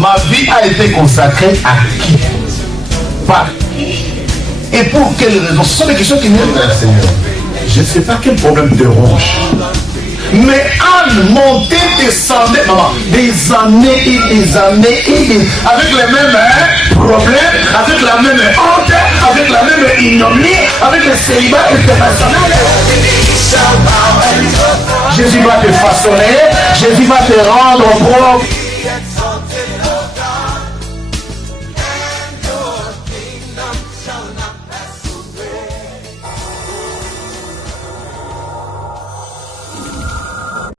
Ma vie a été consacrée à qui? Par qui? Et pour quelles raisons? Ce sont des questions qui viennent vers le Seigneur. Je ne sais pas quel problème te ronge. Mais Anne montait, descendait, maman, des années et des années et des... avec les mêmes problèmes, avec la même honte, avec la même ignominie, avec le célibat international. Jésus va te façonner, Jésus va te rendre propre.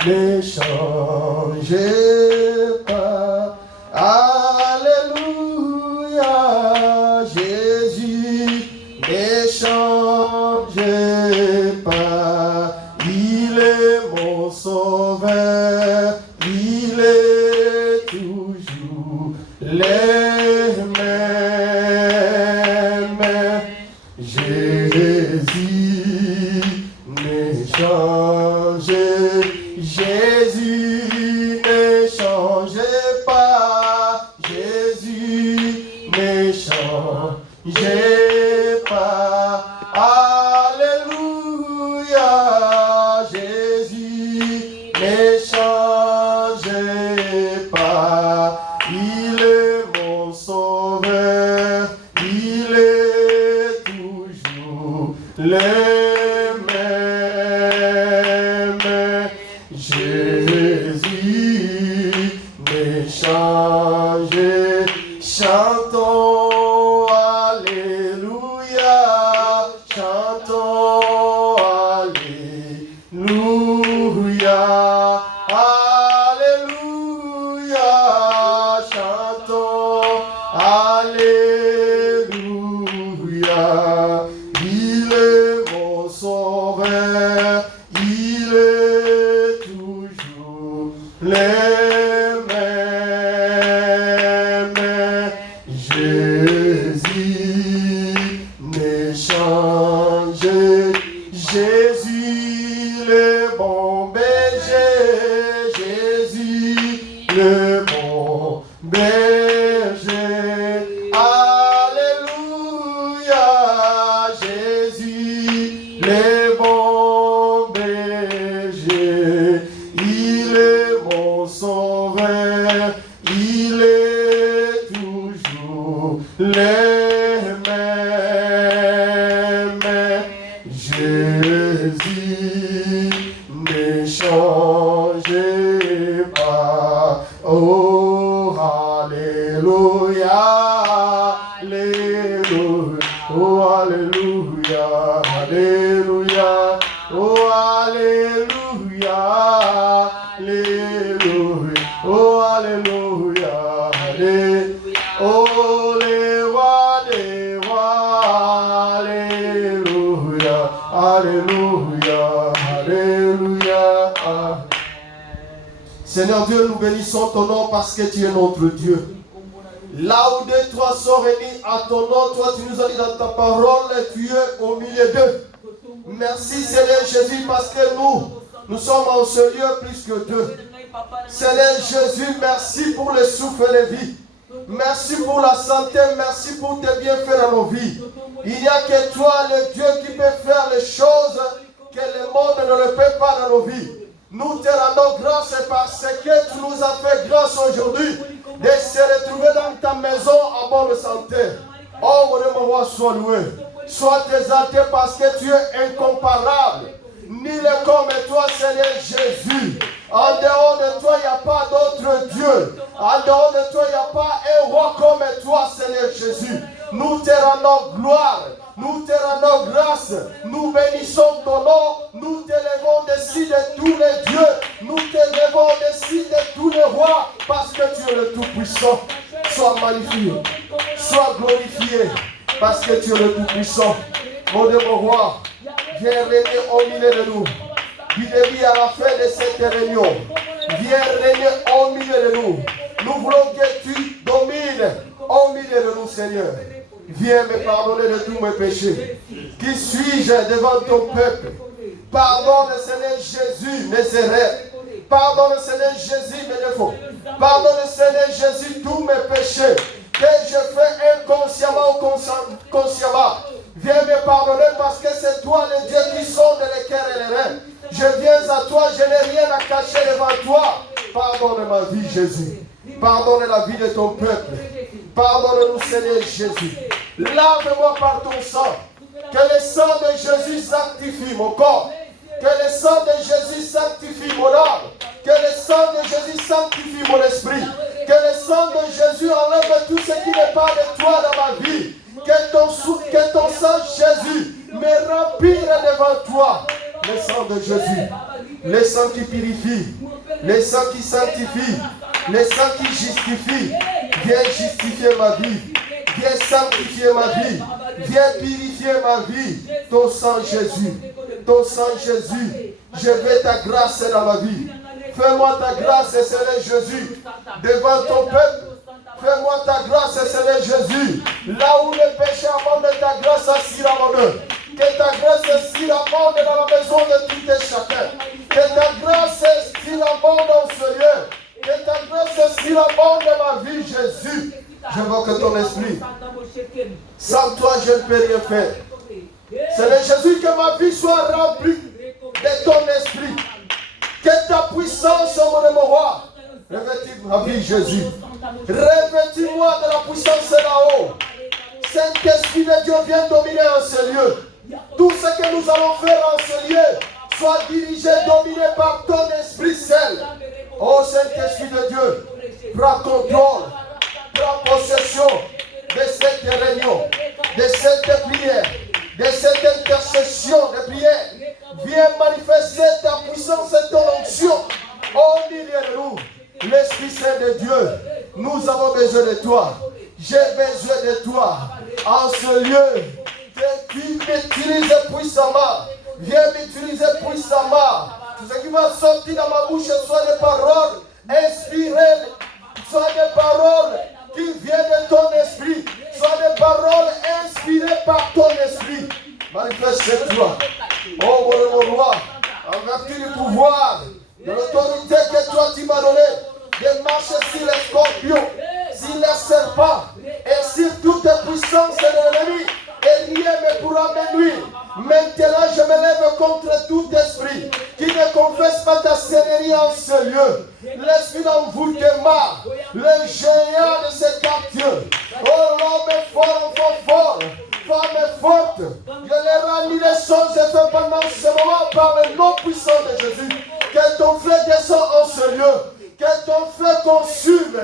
Ne changez pas, alléluia, Jésus, ne changez pas, il est mon sauveur, il est toujours le même, Jésus, ne changez pas. Jésus, ne changez pas, Jésus, ne changez pas, alléluia, Jésus, ne changez pas, il est mon sauveur, il est toujours le changez, chantons alléluia, chantons alléluia, alléluia, chantons alléluia, il est mon sauveur, il est toujours le Jésus le bon berger, Jésus le bon berger, alléluia, Jésus le bon berger, il est mon sauveur, il est toujours le Jésus, ne changez pas. Oh, alléluia, alléluia, oh, alléluia, alléluia, oh, alléluia, alléluia, oh, alléluia, alléluia, oh, les rois des rois, alléluia. Alléluia, alléluia. Seigneur Dieu, nous bénissons ton nom parce que tu es notre Dieu. Là où deux, trois sont réunis à ton nom, toi tu nous as dit dans ta parole, tu es au milieu d'eux. Merci Seigneur Jésus parce que nous sommes en ce lieu plus que deux. Seigneur Jésus, merci pour le souffle de vie. Merci pour la santé, merci pour tes bienfaits dans nos vies. Il n'y a que toi, le Dieu, qui peut faire les choses que le monde ne le peut pas dans nos vies. Nous te rendons grâce parce que tu nous as fait grâce aujourd'hui de se retrouver dans ta maison en bonne santé. Oh, mon roi, sois loué. Sois exalté parce que tu es incomparable. Nul est comme toi, Seigneur Jésus. En dehors de toi, il n'y a pas d'autre Dieu. En dehors de toi, il n'y a pas un roi comme toi, Seigneur Jésus. Nous te rendons gloire. Nous te rendons grâce. Nous bénissons ton nom. Nous te levons dessus de tous les dieux. Nous te levons dessus de tous les rois. Parce que tu es le Tout-Puissant. Sois magnifié. Sois glorifié. Parce que tu es le Tout-Puissant. Mon Dieu, mon roi, viens régner au milieu de nous. Du début à la fin de cette réunion, viens régner au milieu de nous. Nous voulons que tu domines au milieu de nous, Seigneur. Viens me pardonner de tous mes péchés. Qui suis-je devant ton peuple? Pardonne, Seigneur Jésus, Nazareth. Pardonne, Seigneur Jésus, mes défauts. Pardonne, Seigneur Jésus, tous mes péchés que je fais inconsciemment ou consciemment. Viens me pardonner parce que c'est toi le Dieu qui sonde les cœurs et les reins. Je viens à toi, je n'ai rien à cacher devant toi. Pardonne ma vie, Jésus. Pardonne la vie de ton peuple. Pardonne-nous, Seigneur Jésus. Lave-moi par ton sang. Que le sang de Jésus sanctifie mon corps. Que le sang de Jésus sanctifie mon âme. Que le sang de Jésus sanctifie mon esprit. Que le sang de Jésus enlève tout ce qui n'est pas de toi dans ma vie. Que ton sang, Jésus, me remplisse devant toi. Le sang de Jésus. Le sang qui purifie. Le sang qui sanctifie. Le sang qui justifie. Viens justifier ma vie. Viens sanctifier ma vie. Viens purifier ma vie. Ton sang, Jésus. Ton sang, Jésus. Je veux ta grâce dans ma vie. Fais-moi ta grâce, Seigneur Jésus, devant ton peuple. Fais-moi ta grâce, Seigneur Jésus. Là où le péché abonde, ta grâce surabonde. Que ta grâce surabonde dans la maison de tout et chacun. Que ta grâce surabonde en ce lieu. Que ta grâce surabonde dans ma vie, Jésus. J'invoque ton esprit. Sans toi, je ne peux rien faire. Seigneur Jésus, que ma vie soit remplie de ton esprit. Que ta puissance, mon roi, revêtis ma vie, Jésus. Revêtis-moi de la puissance là-haut. Saint-Esprit de Dieu, viens dominer en ce lieu. Tout ce que nous allons faire en ce lieu soit dirigé, dominé par ton Esprit seul. Oh Saint-Esprit de Dieu, prends contrôle, prends possession de cette réunion, de cette prière, de cette intercession de prière. Viens manifester ta puissance et ton onction au milieu de nous. L'Esprit Saint de Dieu, nous avons besoin de toi. J'ai besoin de toi. En ce lieu, que tu m'utilises puissamment. Viens m'utiliser puissamment. Tout ce qui va sortir dans ma bouche soit des paroles inspirées, soit des paroles qui viennent de ton esprit, soit des paroles inspirées par ton esprit. Manifeste-toi. Oh mon roi, en vertu du pouvoir, de l'autorité que toi tu m'as donnée, de marcher sur les scorpions, sur les serpents et sur toute puissance de l'ennemi. Et rien ne pourra me nuire. Maintenant, je me lève contre tout esprit qui ne confesse pas ta seigneurie en ce lieu. L'esprit d'envoûtement, le géant de ce quartier. Oh, l'homme est fort, fort. Femme est forte. Je l'ai rendu les choses et fait pendant ce moment par le nom puissant de Jésus. Que ton feu descende en ce lieu. Que ton feu consume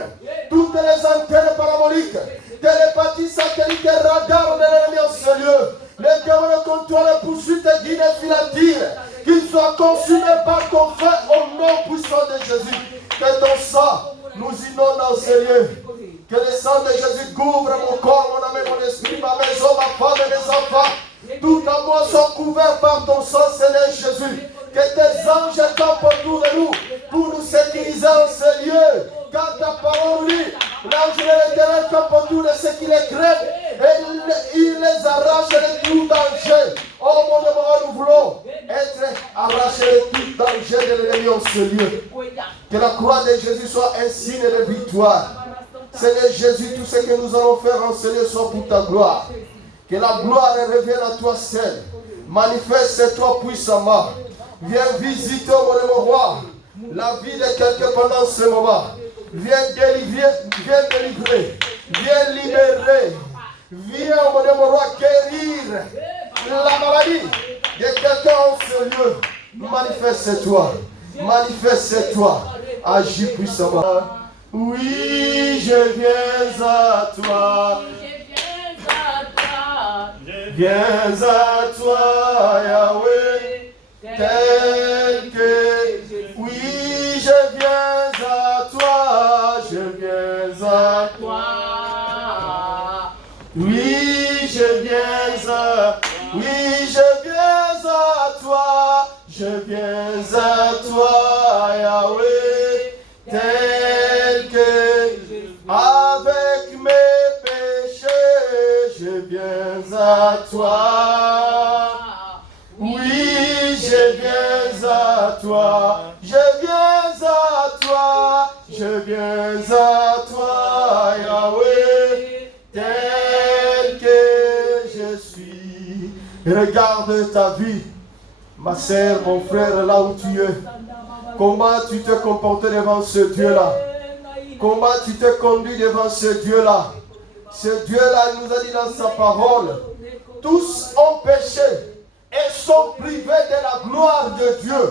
toutes les antennes paraboliques, télépathies, satellites et radars de l'ennemi en ce lieu. Les démons de contrôle, poursuite et guide filatile, qu'ils soient consumés par ton feu au nom puissant de Jésus. Que ton sang nous inonde dans ce lieu. Que le sang de Jésus couvre mon corps, mon âme et mon esprit, ma maison, ma femme et mes enfants. Tout en moi sont couverts par ton sang, Seigneur Jésus. Que tes anges campent autour de nous pour nous sécuriser en ce lieu. Quand ta parole dit, l'ange de l'Éternel campe autour de ceux qui les craignent et il les arrache de tout danger. Oh mon Dieu, nous voulons être arrachés de tout danger de l'ennemi en ce lieu. Que la croix de Jésus soit un signe de victoire. Seigneur Jésus, tout ce que nous allons faire en ce lieu soit pour ta gloire. Que la gloire revienne à toi seul. Manifeste-toi puissamment. Viens visiter, mon roi, la vie de quelqu'un pendant ce moment. Viens délivrer. Viens libérer. Viens, mon roi, guérir la maladie de quelqu'un en ce lieu. Manifeste-toi. Manifeste-toi. Agis puissamment. Oui, je viens à toi. Viens à toi, Yahweh, tel que, oui, je viens à toi, je viens à toi. Oui, je viens à, oui, je viens à toi, je viens à toi, Yahweh, tel que, avec mes je viens à toi. Oui, je viens à toi. Je viens Regarde ta vie, ma sœur, mon frère, là où tu es. Comment tu te comportes devant ce Dieu-là? Comment tu te conduis devant ce Dieu-là? Ce Dieu-là nous a dit dans sa parole, tous ont péché et sont privés de la gloire de Dieu.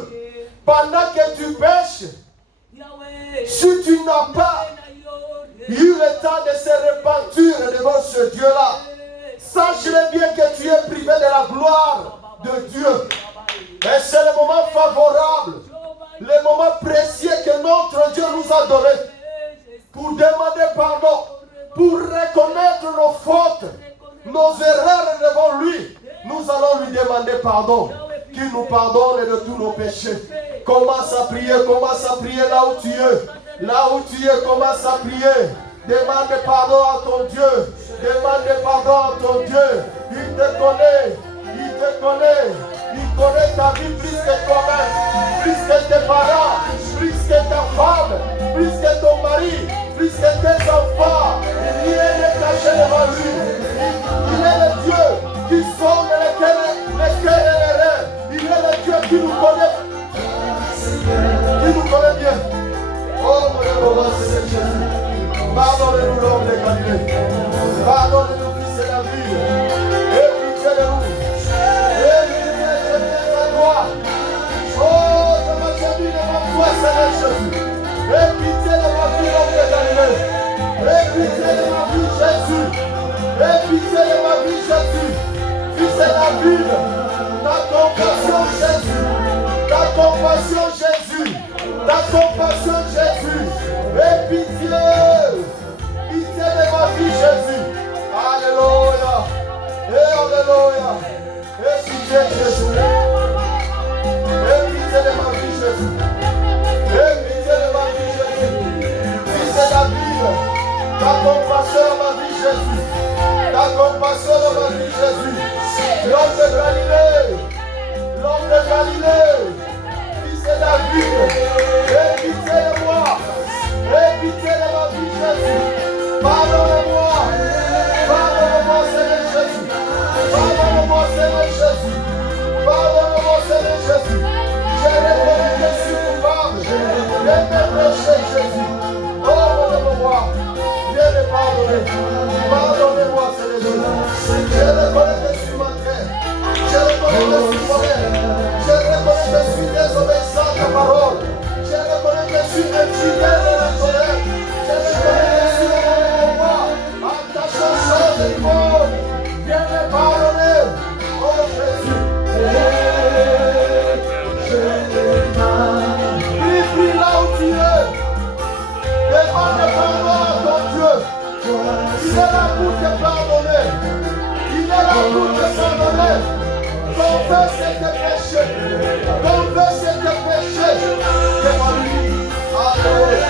Pendant que tu pêches, si tu n'as pas eu le temps de se repentir devant ce Dieu-là, sache-le bien que tu es privé de la gloire de Dieu. Et c'est le moment favorable, le moment précieux que notre Dieu nous a donné pour demander pardon, pour reconnaître nos fautes, nos erreurs devant lui. Nous allons lui demander pardon, qu'il nous pardonne de tous nos péchés. Commence à prier là où tu es. Là où tu es, commence à prier. Demande pardon à ton Dieu. Demande pardon à ton Dieu. Il te connaît. Il te connaît. Il connaît ta vie plus que toi-même, plus que tes parents, plus que ta femme, plus que ton mari, plus que tes enfants. Il est caché devant lui. Il est le Dieu qui sonde les cœurs et les reins. Il est le Dieu qui nous connaît. Qui nous connaît bien. Oh mon Dieu, Seigneur Jésus. Pardonne-nous l'homme de Galilée. Pardonne-nous, fils de la ville. Et pitié de nous. Et pitié de toi. Oh, je m'agenouille devant toi, Seigneur Jésus. Et pitié de ma vie, l'homme de Galilée. Et pitié de ma vie, Jésus. Et pitié de ma vie, Jésus. Fils de la ville. Ta compassion, Jésus. Ta compassion, Jésus. Ta compassion, Jésus. Et pitié. Pitié de ma vie, Jésus. Alléluia. Et alléluia. Et pitié, Jésus. Et pitié de ma vie, Jésus. Et pitié de ma vie, Jésus. Fils de la ville. Ta compassion de ma vie, Jésus. Ta compassion de ma vie, Jésus. L'homme de Galilée. L'homme de Galilée. Fils de la ville. Et pitié de moi. Et pitié de ma vie, Jésus. Pardonne-moi. Pardonne-moi, Seigneur Jésus. Pardonne-moi, Seigneur Jésus. Pardonne-moi, Seigneur Jésus. Je reconnais que je suis coupable de mes péchés, Jésus. Oh, pardonne-moi. Viens me pardonner. Pardonnez-moi, Seigneur Jésus. Je reconnais que je suis manqué. Je reconnais que je suis mauvais. Je reconnais que je suis désobéissant à ta parole. Je reconnais que je suis infidèle de la colère. Je reconnais que je suis le moi. Attaché aux choses du monde. Viens me pardonner. Oh Jésus. Prie là où tu es. Demande pardon à ton Dieu. Il est là pour te pardonner. Il est là pour te pardonner. Confesse tes péchés. Confesse tes péchés. Devant lui. Alléluia.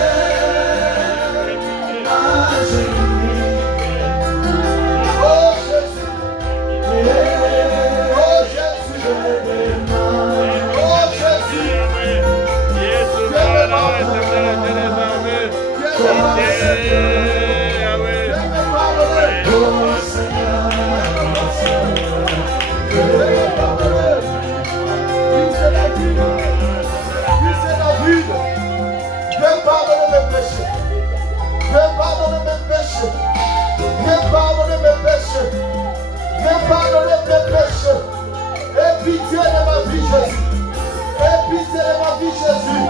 Oh Jésus. Oh Jésus. Oh Jésus. Viens pardonner mes péchés. Viens pardonner mes péchés. Viens pardonner mes péchés. Viens pardonner mes péchés. Et pitié de ma vie, Jésus. Et pitié de ma vie, Jésus.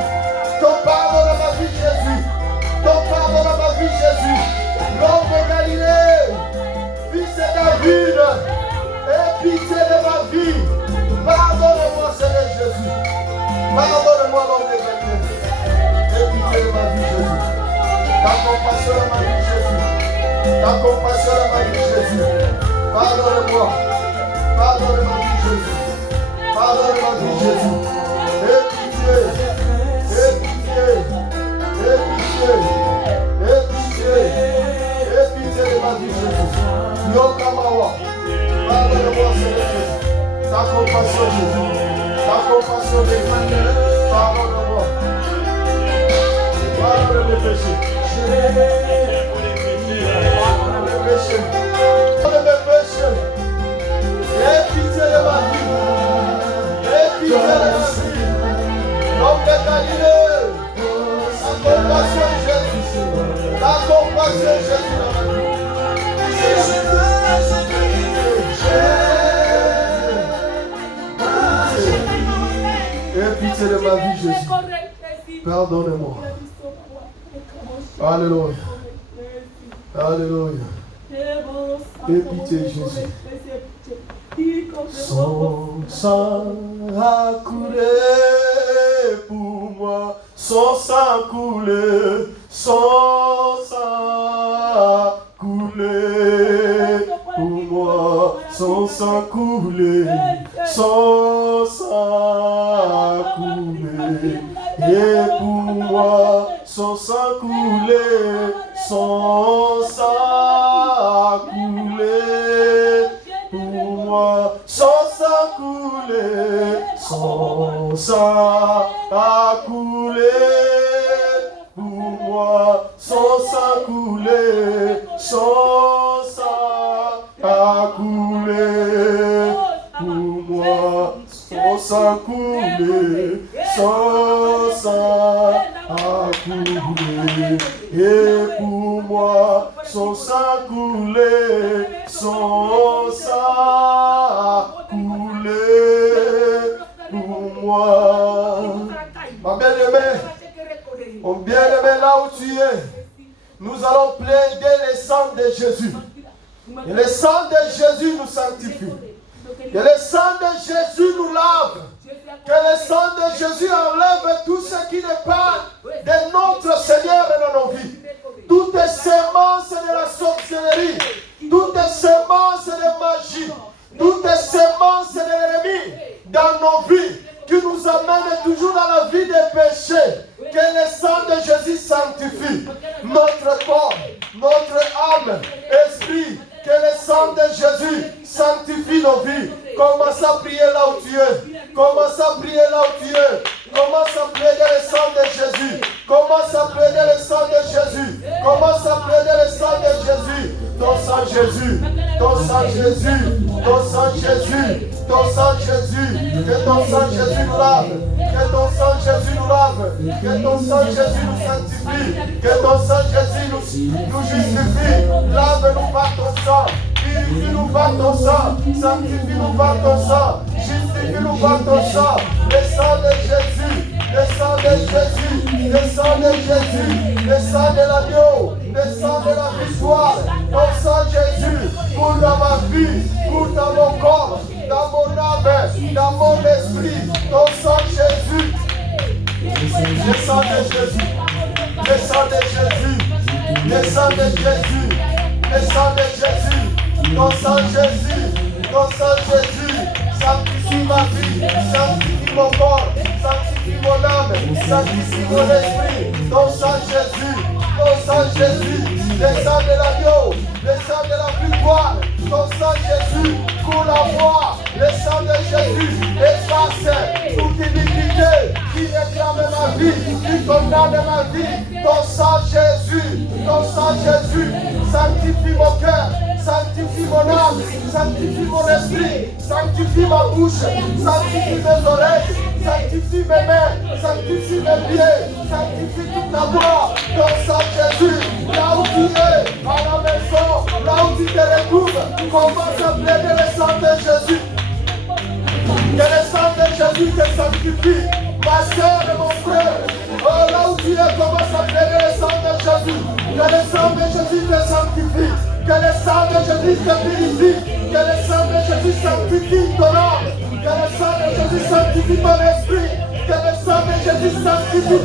Ton pardon de ma vie, Jésus. Ton pardon de ma vie, Jésus. L'homme de Galilée. Fils de David. Et pitié de ma vie. Pardonne-moi, Seigneur Jésus. Pardonne-moi, l'homme de Galilée. Et pitié de ma vie, Jésus. Ta compassion de ma vie, Jésus. Ta compassion de ma vie, Jésus. Pardonne-moi. Pardonne ma vie, Jésus. Pardonne ma vie, Jésus. Et pitié. Et pitié. Et pitié. Et pitié. Et pitié de ma vie, Jésus. Yokamawa. Pardonne-moi, Seigneur Jésus. Ta compassion, Jésus. Ta compassion, Jésus. Pardonne-moi. Pardonne mes péchés. Pardonne mes péchés. Pardonne mes péchés. Et pitié de ma ma vie, Jésus. Pardonne-moi. Alléluia. Alléluia. Aie pitié, Jésus. Son sang a coulé pour moi. Son sang a coulé. Son sang a coulé pour moi. Son sang a coulé. Son sang a coulé. Et pour moi, son sang a coulé. Son sang a coulé pour moi, son sang coulé, son sang a coulé pour moi, son sang coulé, son sang a coulé pour moi, son sang coulé, son sang a coulé, et pour moi, son sang coulé, son sang a coulé pour moi. Ma bien-aimée, mon bien-aimé, là où tu es, nous allons plaider le sang de Jésus. Et le sang de Jésus nous sanctifie. Que le sang de Jésus nous lave. Que le sang de Jésus enlève tout ce qui n'est pas de notre Seigneur et de nos vies. Toutes les semences de la sorcellerie, toutes les semences de magie, toutes les semences de l'ennemi dans nos vies qui nous amènent toujours dans la vie des péchés. Que le sang de Jésus sanctifie notre corps, notre âme, esprit. Que le sang de Jésus sanctifie nos vies. Commence à prier là où tu es. Commence à prier là où tu es. Commence à plaider le sang de Jésus. Commence à plaider le sang de Jésus. Commence à plaider le sang de Jésus. Ton sang Jésus. Ton sang Jésus. Ton sang Jésus. Ton sang Jésus. Que ton sang Jésus nous lave. Que ton sang Jésus nous lave. Que ton sang Jésus nous sanctifie. Que ton sang Jésus nous justifie. Lave-nous par ton sang. Purifie-nous par ton sang. Sanctifie-nous par ton sang. Justifie-nous par ton sang. Le sang de Jésus. Le sang de Jésus. Le sang de Jésus. Le sang de l'agneau. Le sang de la victoire. Ton sang Jésus. Pour dans ma vie. Pour dans mon corps. Dans mon âme. Dans mon esprit. Ton sang Jésus. Le sang de Jésus. Le sang de Jésus. Le sang de Jésus. Le sang de Jésus. Ton sang Jésus. Ton sang Jésus. Sanctifie ma vie. Sanctifie mon corps. Sanctifie mon âme. Sanctifie mon esprit. Ton sang Jésus. Ton sang Jésus. Le sang de l'agneau. Le sang de la victoire. Ton sang Jésus. Pour la voix. Le sang de Jésus. Efface toute iniquité qui réclame ma vie. Qui condamne ma vie. Ton sang Jésus. Ton sang Jésus. Sanctifie mon cœur. Sanctifie mon âme, sanctifie mon esprit, sanctifie ma bouche, sanctifie mes oreilles, sanctifie mes mains, sanctifie mes pieds, sanctifie toute la voix. Ton sang Jésus, là où tu es, à la maison, là où tu te retrouves, commence à plaider le sang de Jésus. Que le sang de Jésus te sanctifie, ma soeur et mon frère. Oh, là où tu es, commence à plaider le sang de Jésus. Que le sang de Jésus te sanctifie. Que le sang de Jésus te purifie. Que le sang de Jésus sanctifie ton âme. Que le sang de Jésus sanctifie ton esprit. Que le sang de Jésus sanctifie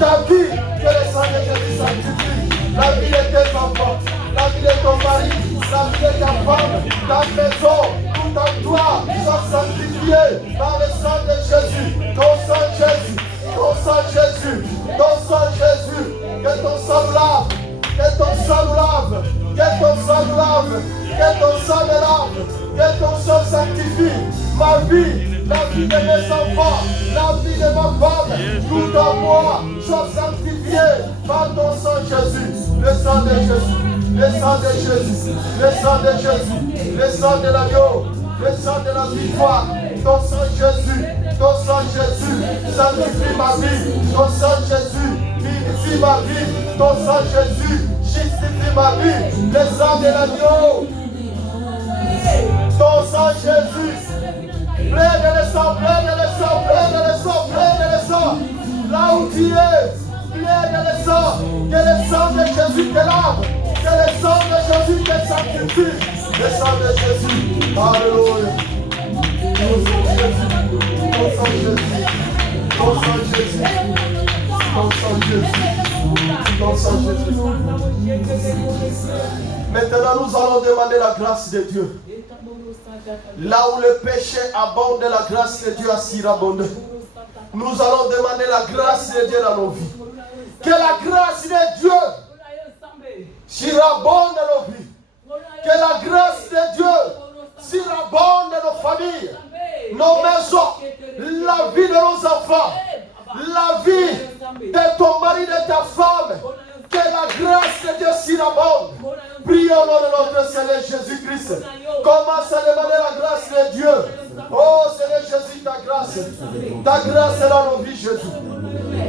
ta vie. Que le sang de Jésus sanctifie la vie de tes enfants, la vie de ton mari, la vie de ta femme, ta maison, tout en toi soit sanctifié par le sang de Jésus. Ton sang Jésus, ton sang Jésus, ton sang Jésus. Que ton sang lave. Que ton sang nous lave, que ton sang nous lave, que ton sang me lave, que ton sang sanctifie ma vie, la vie de mes enfants, la vie de ma femme, tout en moi soit sanctifié par ton sang Jésus, le sang de Jésus, le sang de Jésus, le sang de Jésus, le sang de l'agneau, le sang de la victoire, ton sang Jésus, sanctifie ma vie, ton sang Jésus, purifie ma vie, ton sang Jésus, justifie ma vie, le sang de l'agneau, ton sang Jésus, Prenne le sang, prenne le sang, prenne le sang, prenne le sang. Là où tu es, prenne le sang. Que le sang de Jésus te lave. Que le sang de Jésus te sanctifie. Le sang de Jésus. Alléluia. Ton sang Jésus. Ton sang Jésus. Ton sang Jésus. Ton sang Jésus. Maintenant, nous allons demander la grâce de Dieu. Là où le péché abonde, la grâce de Dieu a surabondé. Nous allons demander la grâce de Dieu dans nos vies. Que la grâce de Dieu surabonde dans nos vies. Que la grâce de Dieu surabonde dans nos familles, nos maisons, la vie de nos enfants, la vie de ton mari, de ta femme. Que la grâce de Dieu surabonde. Prions au nom de notre Seigneur Jésus-Christ. Commence à demander la grâce de Dieu. Oh Seigneur Jésus, ta grâce. Ta grâce est dans nos vies, Jésus.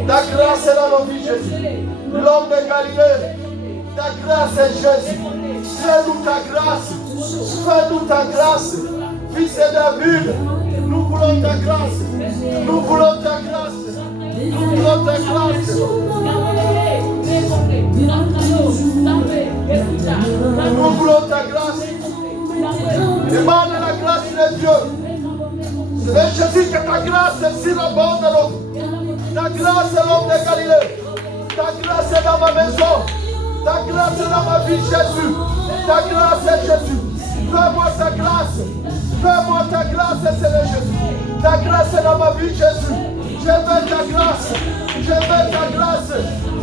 Ta grâce est dans nos vies, Jésus. L'homme de Galilée. Ta grâce est Jésus. Fais-nous ta grâce. Fais-nous ta grâce. Fils de David. Nous voulons ta grâce. Nous voulons ta grâce. Nous voulons ta grâce. Nous voulons ta grâce. Demande la grâce de Dieu. Seigneur Jésus, que ta grâce est surabonde dans nous. Ta grâce est l'homme de Galilée. Ta grâce est dans ma maison. Ta grâce est dans ma vie, Jésus. Ta grâce est Jésus. Fais-moi ta grâce. Fais-moi ta grâce, Seigneur Jésus. Ta grâce est dans ma vie, Jésus. Je veux ta grâce. Je veux ta grâce.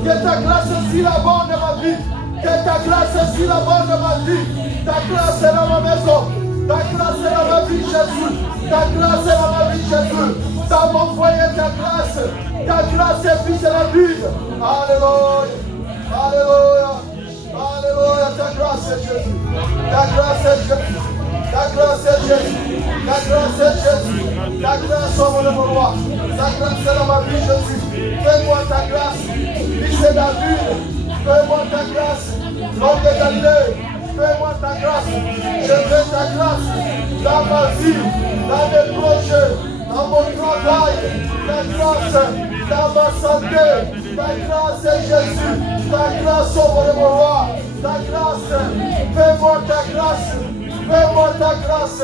Que ta grâce est surabonde dans ma vie. Que ta grâce est surabonde dans ma vie. Ta grâce est dans ma maison. Ta grâce est dans ma vie, Jésus. Ta grâce est dans ma vie, Jésus. Dans mon foyer, ta grâce. Ta grâce est fils de la vie. Alléluia. Alléluia. Alléluia. Ta grâce est Jésus. Ta grâce est Jésus. Ta grâce est Jésus. Ta grâce est Jésus. Ta grâce, oh mon roi. Ta grâce est dans ma vie, Jésus. Fais-moi ta grâce. Fils de David. Fais-moi ta grâce. L'homme de Galilée. Fais-moi ta grâce. Je veux ta grâce dans ma vie, dans mes projets, dans mon travail. Ta grâce dans ma santé. Ta grâce est Jésus. Ta grâce, oh mon roi. Ta grâce. Fais-moi ta grâce. Fais-moi ta grâce.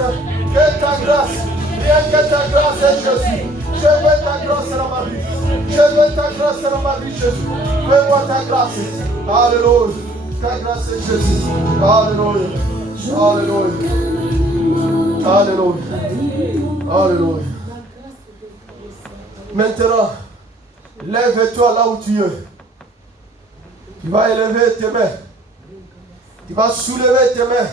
Que ta grâce. Bien que ta grâce est Jésus. Je veux ta grâce dans ma vie. Je veux ta grâce dans ma vie, Jésus. Fais-moi ta grâce. Alléluia. Ta grâce est Jésus. Alléluia. Alléluia. Alléluia. Alléluia. Maintenant, lève-toi là où tu es. Tu vas élever tes mains. Tu vas soulever tes mains.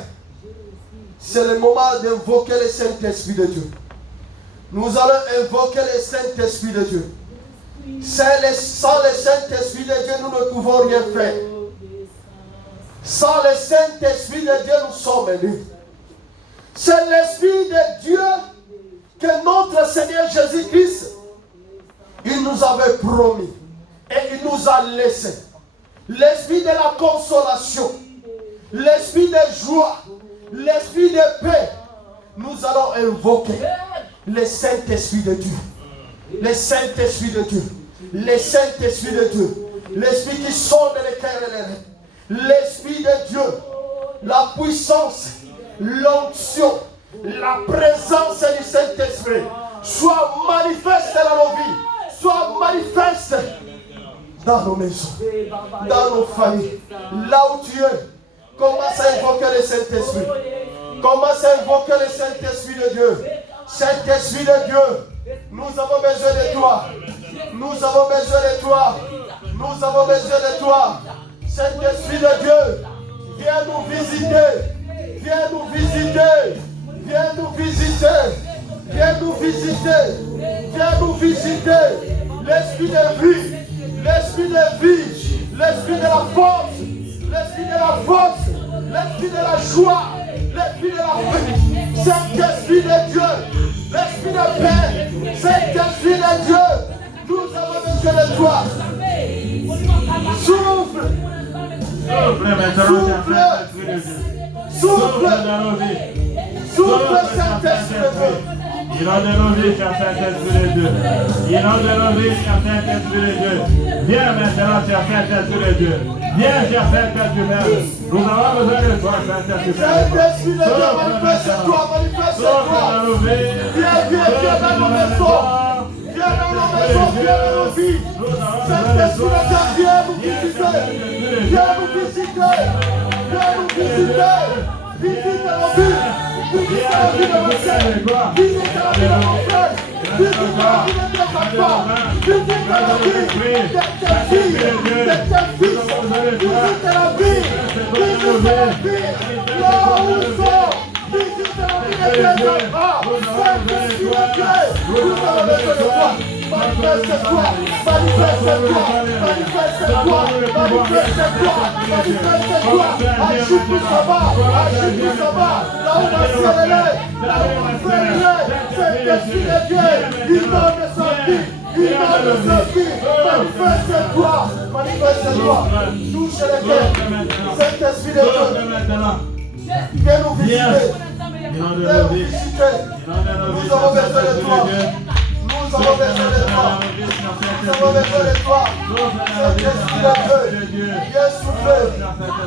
C'est le moment d'invoquer le Saint-Esprit de Dieu. Nous allons invoquer le Saint-Esprit de Dieu. Sans le Saint-Esprit de Dieu, nous ne pouvons rien faire. Sans le Saint-Esprit de Dieu, nous sommes nus. C'est l'Esprit de Dieu que notre Seigneur Jésus-Christ, il nous avait promis et il nous a laissé. L'Esprit de la consolation, l'Esprit de joie, l'Esprit de paix. Nous allons invoquer le Saint-Esprit de Dieu. Le Saint-Esprit de Dieu. Le Saint-Esprit de Dieu. L'Esprit qui sonde les cœurs et les reins. L'Esprit de Dieu. La puissance, l'onction, la présence du Saint-Esprit soit manifeste dans nos vies. Soit manifeste dans nos maisons. Dans nos familles. Là où tu es. Commence à invoquer le Saint-Esprit. Commence à invoquer le Saint-Esprit de Dieu. Saint-Esprit de Dieu, nous avons besoin de toi. Nous avons besoin de toi. Nous avons besoin de toi. Saint-Esprit de Dieu, viens nous visiter. Viens nous visiter. Viens nous visiter. Viens nous visiter. Viens nous visiter. L'esprit de vie. L'esprit de vie. L'esprit de la force. L'esprit de la force. L'esprit de la joie. L'esprit de la paix. Saint-Esprit de Dieu. L'esprit de paix. Saint-Esprit de Dieu. Nous avons besoin de toi. Souffle. Souffle. Souffle. Souffle, Saint-Esprit de Dieu. Inonde nos vies, cher Saint-Esprit de Dieu. Inonde nos vies, cher Saint-Esprit de Dieu. Viens maintenant, cher Saint-Esprit de Dieu. Viens, cher Saint-Esprit de Dieu. Nous avons besoin de toi, Saint-Esprit de Dieu. Saint-Esprit de Dieu, manifeste-toi, manifeste-toi. Viens dans nos maisons. Viens dans nos maisons, viens dans nos vies. Saint-Esprit de Dieu, viens nous visiter. Viens nous visiter. Viens nous visiter. Visite nos vies. Visite la vie de nos frères. Visite la vie de nos frères. Visite la vie de tes enfants. Visite la vie de tes filles, de tes fils. Visite la vie. Visite la vie. Là où ils sont. Visite la vie de tes enfants. Saint-Esprit de Dieu, nous avons besoin de toi. Manifeste-toi, manifeste-toi, manifeste-toi, manifeste-toi, manifeste-toi. Agis pour savoir, agis pour savoir. Là où on va s'élever, là où on va s'élever. Saint-Esprit de Dieu, inonde sa vie, inonde sa vie. Manifeste-toi, manifeste-toi. Touche les cœurs. Saint-Esprit de Dieu, viens nous visiter. Viens nous visiter. Nous avons besoin de toi. Nous avons besoin de toi. Nous avons besoin de toi. Saint-Esprit de Dieu, viens souffler.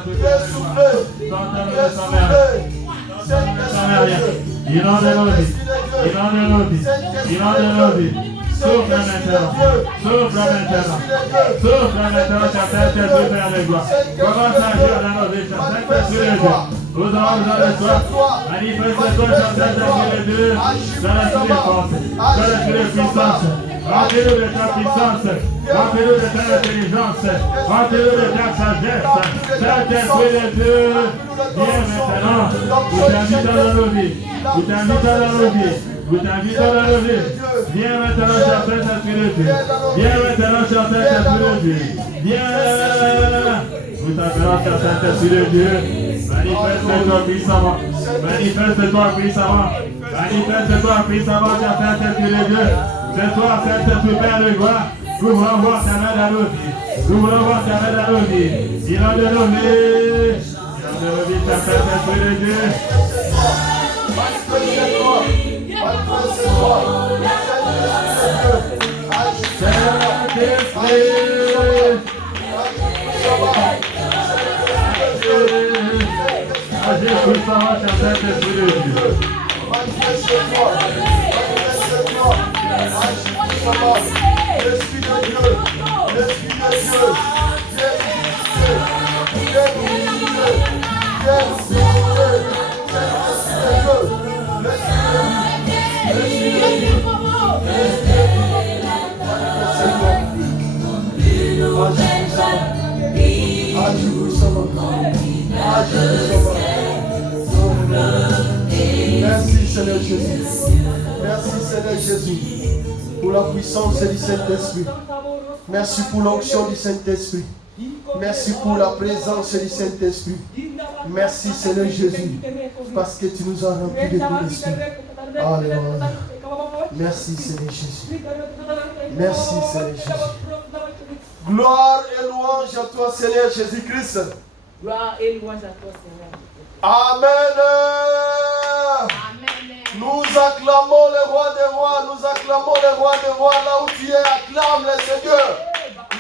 Viens souffler. Viens souffler. Saint-Esprit de Dieu. Inonde nos vies. Inonde nos vies. Inonde nos vies. Souffle maintenant. Souffle maintenant. Souffle maintenant, cher Saint-Esprit de la gloire. Commence à agir dans nos vies, cher Saint-Esprit de Dieu. Nous avons besoin de toi. Manifeste-toi, cher Saint-Esprit de Dieu, dans l'esprit de force, dans l'esprit de puissance. Remplis-nous de ta puissance. Remplis-nous de ta intelligence. Remplis-nous de ta sagesse. Saint-Esprit de Dieu, viens maintenant. Nous t'invitons dans nos vies. Nous t'invitons dans nos vies. Nous t'invitons dans nos vies. Viens maintenant, cher Saint-Esprit de Dieu. Viens maintenant, cher Saint-Esprit de Dieu. Viens. Nous t'appelons, cher Saint-Esprit de Dieu. Manifeste-toi puissamment. Manifeste-toi puissamment. Manifeste-toi puissamment, cher Saint-Esprit de Dieu. Ce soir, Saint-Esprit Père de gloire, nous voulons voir ta main dans nos vies. Nous voulons voir ta main dans nos vies. Inonde nos vies. Inonde nos vies, cher Saint-Esprit de Dieu. Manifeste-toi. Manifeste-toi. Saint-Esprit. Agis puissamment, cher Saint-Esprit de Dieu. Manifeste-toi. Manifeste-toi. Agis puissamment. L'Esprit de Dieu. L'Esprit de Dieu. Viens nous visiter. Viens nous visiter. Viens nous visiter. Saint-Esprit de Dieu. L'Esprit de Dieu. L'Esprit de Dieu. Agis puissamment. Agis puissamment. Merci Seigneur Jésus. Merci Seigneur Jésus pour la puissance du Saint-Esprit. Merci pour l'onction du Saint-Esprit. Merci pour la présence du Saint-Esprit. Merci Seigneur Jésus parce que tu nous as remplis de ton esprit. Alléluia. Merci Seigneur Jésus. Merci Seigneur Jésus. Gloire et louange à toi Seigneur Jésus-Christ. Gloire et louange à toi Seigneur. Amen. Nous acclamons le roi des rois, nous acclamons le roi des rois. Là où tu es, acclame le Seigneur.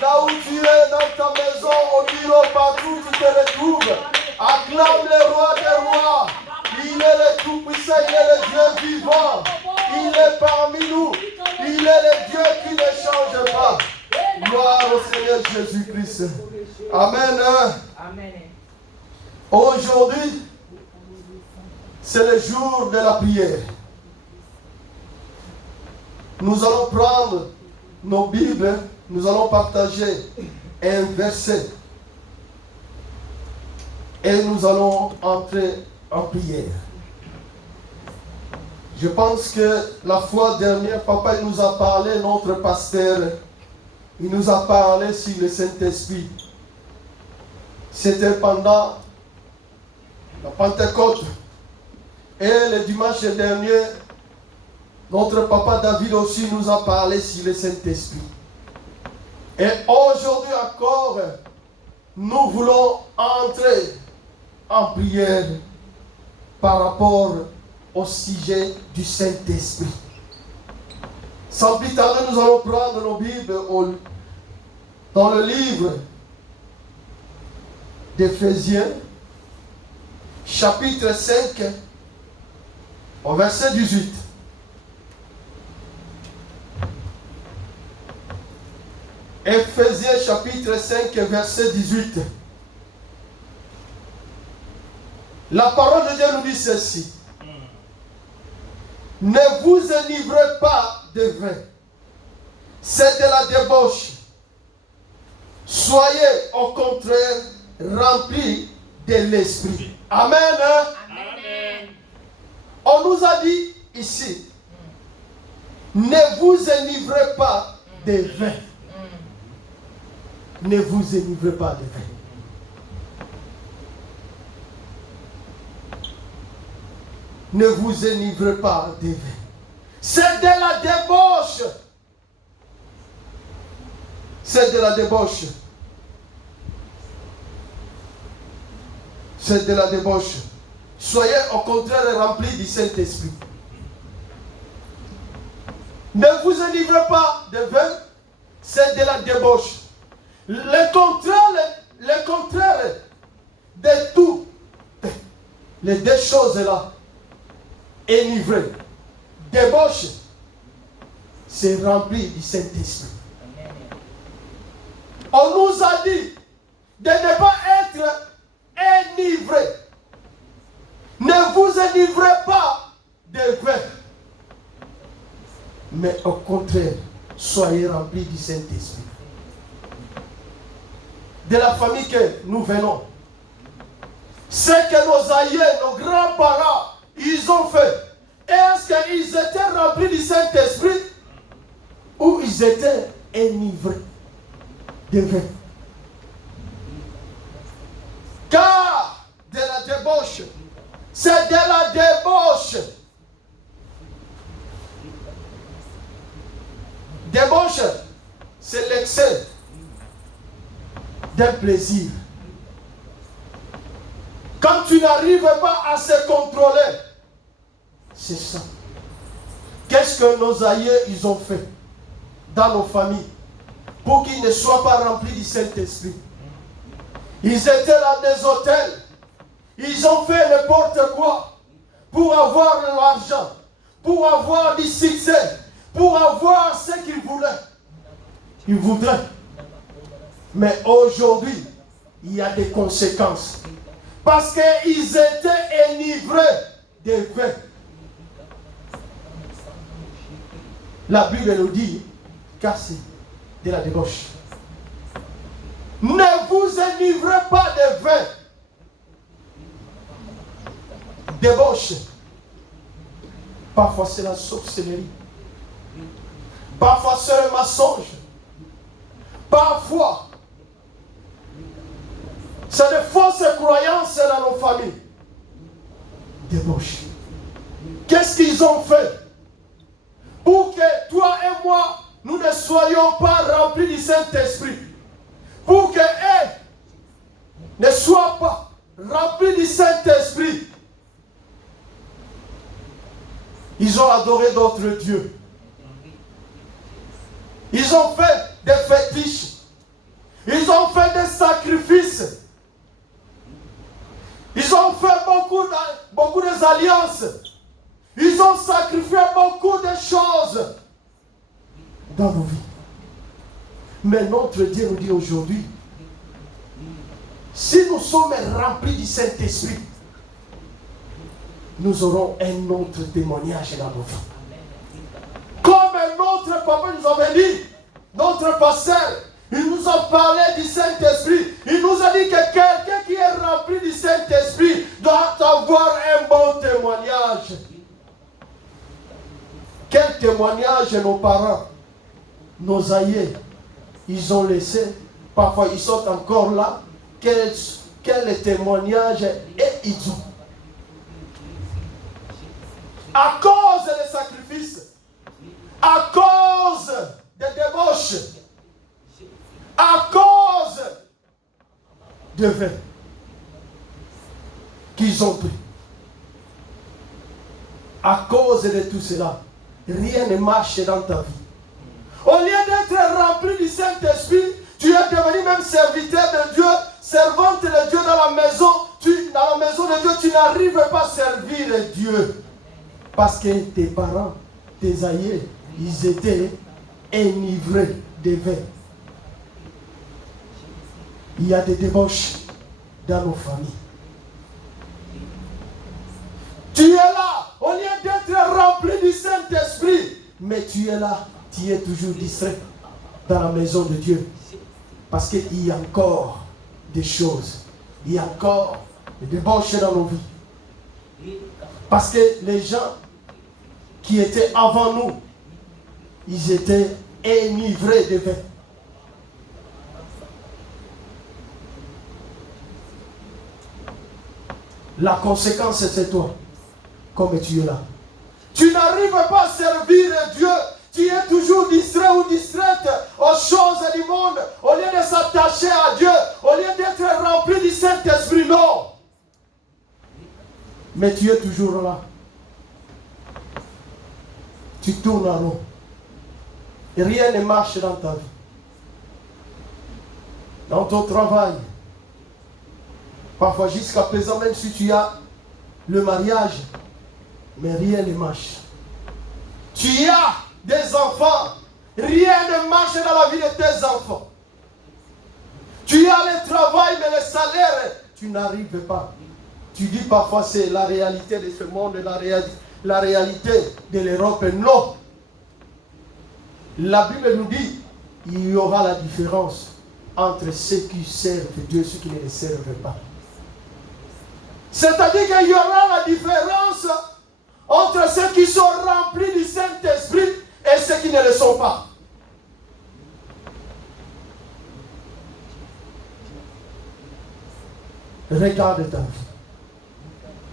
Là où tu es, dans ta maison, au bureau, partout tu te retrouves. Acclame le roi des rois. Il est le tout-puissant, il est le Dieu vivant. Il est parmi nous. Il est le Dieu qui ne change pas. Gloire au Seigneur Jésus-Christ. Amen. Amen. Aujourd'hui, c'est le jour de la prière. Nous allons prendre nos Bibles, nous allons partager un verset et nous allons entrer en prière. Je pense que la fois dernière, papa il nous a parlé, notre pasteur, il nous a parlé sur le Saint-Esprit. C'était pendant la Pentecôte. Et le dimanche dernier, notre papa David aussi nous a parlé sur le Saint-Esprit. Et aujourd'hui encore, nous voulons entrer en prière par rapport au sujet du Saint-Esprit. Sans plus tarder, nous allons prendre nos Bibles dans le livre d'Éphésiens, chapitre 5, au verset 18. Éphésiens chapitre 5, verset 18. La parole de Dieu nous dit ceci. Ne vous enivrez pas de vin. C'est de la débauche. Soyez au contraire remplis de l'esprit. Amen. Amen. On nous a dit ici, ne vous enivrez pas de vin. Ne vous enivrez pas de vin. Ne vous enivrez pas de vin. C'est de la débauche. C'est de la débauche. C'est de la débauche. Soyez au contraire remplis du Saint-Esprit. Ne vous enivrez pas de vin. C'est de la débauche. Le contraire de tout, les deux choses-là, enivré, débauche, c'est rempli du Saint-Esprit. On nous a dit de ne pas être enivré. Ne vous enivrez pas de vin, mais au contraire, soyez remplis du Saint-Esprit. De la famille que nous venons, ce que nos aïeux, nos grands-parents, ils ont fait, est-ce qu'ils étaient remplis du Saint-Esprit ou ils étaient enivrés de vin? Car de la débauche, c'est de la débauche. Débauche, c'est l'excès d'un plaisir. Quand tu n'arrives pas à se contrôler, c'est ça. Qu'est-ce que nos aïeux ils ont fait dans nos familles pour qu'ils ne soient pas remplis du Saint-Esprit? Ils étaient dans des hôtels. Ils ont fait n'importe quoi pour avoir de l'argent, pour avoir du succès, pour avoir ce qu'ils voulaient. Ils voudraient. Mais aujourd'hui, il y a des conséquences. Parce qu'ils étaient enivrés de vin. La Bible nous dit car c'est de la débauche. Ne vous enivrez pas de vin. Débauche. Parfois c'est la sorcellerie. Parfois c'est le mensonge. Parfois c'est de fausses croyances dans nos familles. Débauche. Qu'est-ce qu'ils ont fait pour que toi et moi, nous ne soyons pas remplis du Saint-Esprit? Pour que eux ne soient pas remplis du Saint-Esprit. Ils ont adoré d'autres dieux. Ils ont fait des fétiches. Ils ont fait des sacrifices. Ils ont fait beaucoup d'alliances. Ils ont sacrifié beaucoup de choses dans nos vies. Mais notre Dieu nous dit aujourd'hui, si nous sommes remplis du Saint-Esprit, nous aurons un autre témoignage dans nos vies. Comme notre papa nous avait dit, notre pasteur, il nous a parlé du Saint-Esprit. Il nous a dit que quelqu'un qui est rempli du Saint-Esprit doit avoir un bon témoignage. Quel témoignage nos parents, nos aïeux, ils ont laissé. Parfois ils sont encore là. Quel témoignage ils ont. À cause des sacrifices, à cause des débauches, à cause de vin qu'ils ont pris. À cause de tout cela, rien ne marche dans ta vie. Au lieu d'être rempli du Saint-Esprit, tu es devenu même serviteur de Dieu, servante de Dieu dans la maison. Dans la maison de Dieu, tu n'arrives pas à servir Dieu. Parce que tes parents, tes aïeux, ils étaient enivrés de vin. Il y a des débauches dans nos familles. Tu es là, au lieu d'être rempli du Saint-Esprit, mais tu es là, tu es toujours distrait dans la maison de Dieu. Parce qu'il y a encore des choses, il y a encore des débauches dans nos vies. Parce que les gens qui étaient avant nous, ils étaient enivrés de vin. La conséquence, c'est toi, comme tu es là. Tu n'arrives pas à servir Dieu. Tu es toujours distrait ou distraite aux choses du monde. Au lieu de s'attacher à Dieu, au lieu d'être rempli du Saint-Esprit, non. Mais tu es toujours là. Tu tournes en rond. Et rien ne marche dans ta vie. Dans ton travail. Parfois jusqu'à présent, même si tu as le mariage, mais rien ne marche. Tu as des enfants, rien ne marche dans la vie de tes enfants. Tu as le travail, mais le salaire, tu n'arrives pas. Tu dis parfois c'est la réalité de ce monde, la réalité de l'Europe. Non. La Bible nous dit, il y aura la différence entre ceux qui servent Dieu et ceux qui ne le servent pas. C'est-à-dire qu'il y aura la différence entre ceux qui sont remplis du Saint-Esprit et ceux qui ne le sont pas. Regarde ta vie.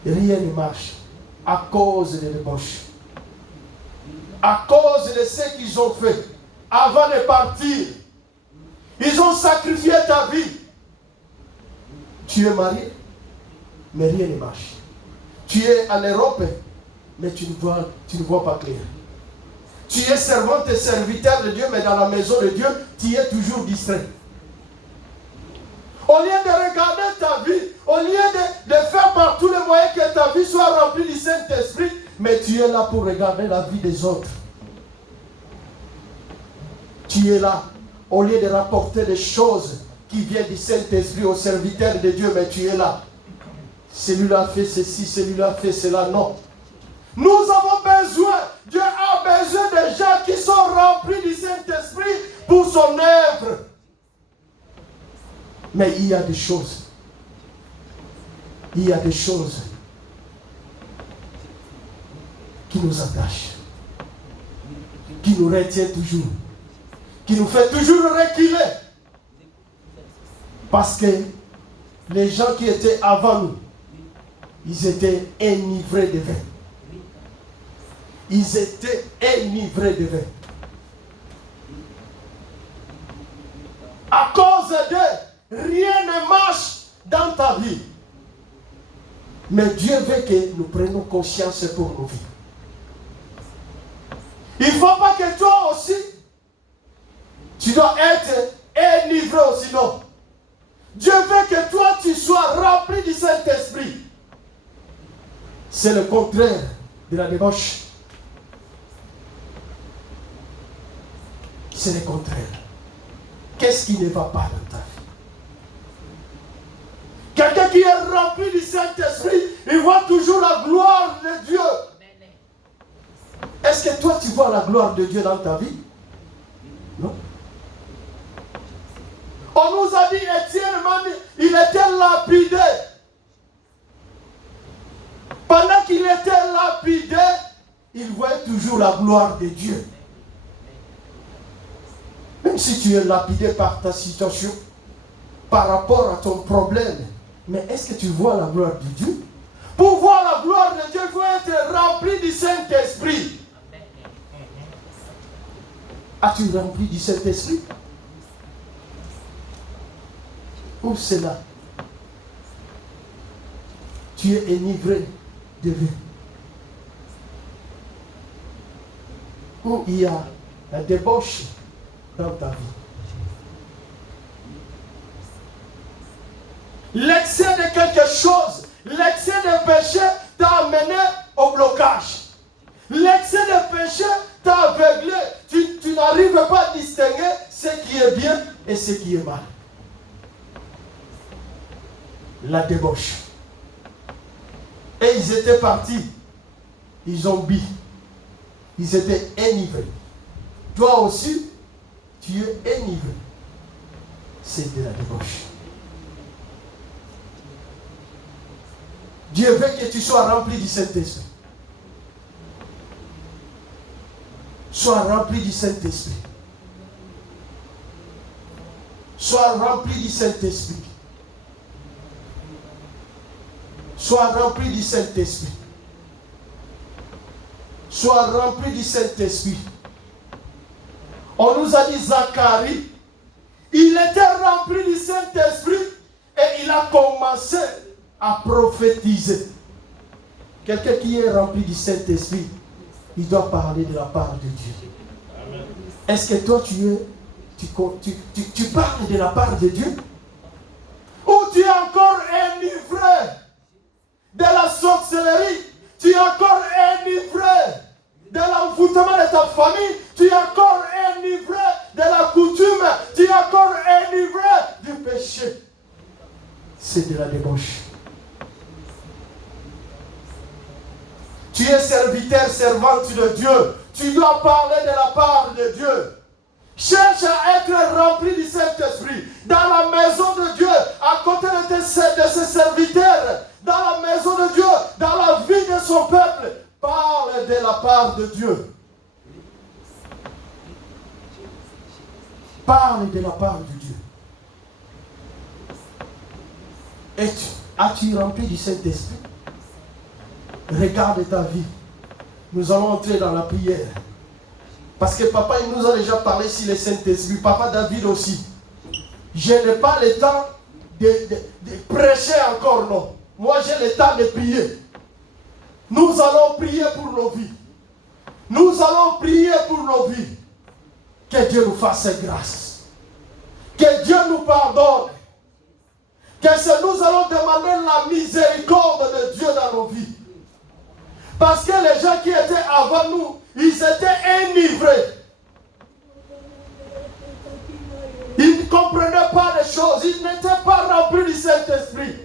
Rien ne marche à cause des débauches. À cause de ce qu'ils ont fait avant de partir. Ils ont sacrifié ta vie. Tu es marié, mais rien ne marche. Tu es en Europe, mais tu ne vois pas clair. Tu es servante et serviteur de Dieu, mais dans la maison de Dieu, tu es toujours distrait. Au lieu de regarder ta vie, au lieu de faire par tous les moyens que ta vie soit remplie du Saint-Esprit, mais tu es là pour regarder la vie des autres. Tu es là, au lieu de rapporter des choses qui viennent du Saint-Esprit aux serviteurs de Dieu, mais tu es là. Celui-là fait ceci, celui-là fait cela. Non. Nous avons besoin, Dieu a besoin de gens qui sont remplis du Saint-Esprit pour son œuvre. Mais il y a des choses. Il y a des choses qui nous attachent, qui nous retiennent toujours, qui nous fait toujours reculer. Parce que les gens qui étaient avant nous, ils étaient enivrés de vin. Ils étaient enivrés de vin. À cause d'eux, rien ne marche dans ta vie. Mais Dieu veut que nous prenions conscience pour nos vies. Il ne faut pas que toi aussi, tu dois être enivré aussi, non. Dieu veut que toi, tu sois rempli du Saint-Esprit. C'est le contraire de la débauche. C'est le contraire. Qu'est-ce qui ne va pas dans ta vie? Quelqu'un qui est rempli du Saint-Esprit, il voit toujours la gloire de Dieu. Est-ce que toi tu vois la gloire de Dieu dans ta vie? Non. On nous a dit, Étienne, il était lapidé. Pendant qu'il était lapidé, il voyait toujours la gloire de Dieu. Même si tu es lapidé par ta situation, par rapport à ton problème, mais est-ce que tu vois la gloire de Dieu? Pour voir la gloire de Dieu, il faut être rempli du Saint-Esprit. As-tu rempli du Saint-Esprit? Où c'est là? Tu es enivré de vin. Où il y a la débauche dans ta vie. L'excès de quelque chose, l'excès de péché t'a amené au blocage. L'excès de péché t'a aveuglé. Tu n'arrives pas à distinguer ce qui est bien et ce qui est mal. La débauche. Et ils étaient partis. Ils ont bu. Ils étaient enivrés. Toi aussi, tu es enivré. C'est de la débauche. Dieu veut que tu sois rempli du Saint-Esprit. Sois rempli du Saint-Esprit. Sois rempli du Saint-Esprit. Sois rempli du Saint-Esprit. Sois rempli du Saint-Esprit. On nous a dit Zacharie, il était rempli du Saint-Esprit et il a commencé à prophétiser. Quelqu'un qui est rempli du Saint-Esprit, il doit parler de la part de Dieu. Est-ce que toi tu parles de la part de Dieu? Ou tu es encore enivré de la sorcellerie? Tu es encore enivré de l'envoûtement de ta famille? Tu es encore enivré de la coutume? Tu es encore enivré du péché? C'est de la débauche. Tu es serviteur, servante de Dieu. Tu dois parler de la part de Dieu. Cherche à être rempli du Saint-Esprit. Dans la maison de Dieu, à côté de ses serviteurs, dans la maison de Dieu, dans la vie de son peuple, parle de la part de Dieu. Parle de la part de Dieu. Et as-tu rempli du Saint-Esprit? Regarde ta vie. Nous allons entrer dans la prière. Parce que papa, il nous a déjà parlé sur le Saint-Esprit. Papa David aussi. Je n'ai pas le temps de prêcher encore, non. Moi, j'ai le temps de prier. Nous allons prier pour nos vies. Nous allons prier pour nos vies. Que Dieu nous fasse grâce. Que Dieu nous pardonne. Que nous allons demander la miséricorde de Dieu dans nos vies. Parce que les gens qui étaient avant nous, ils étaient enivrés. Ils ne comprenaient pas les choses. Ils n'étaient pas remplis du Saint-Esprit.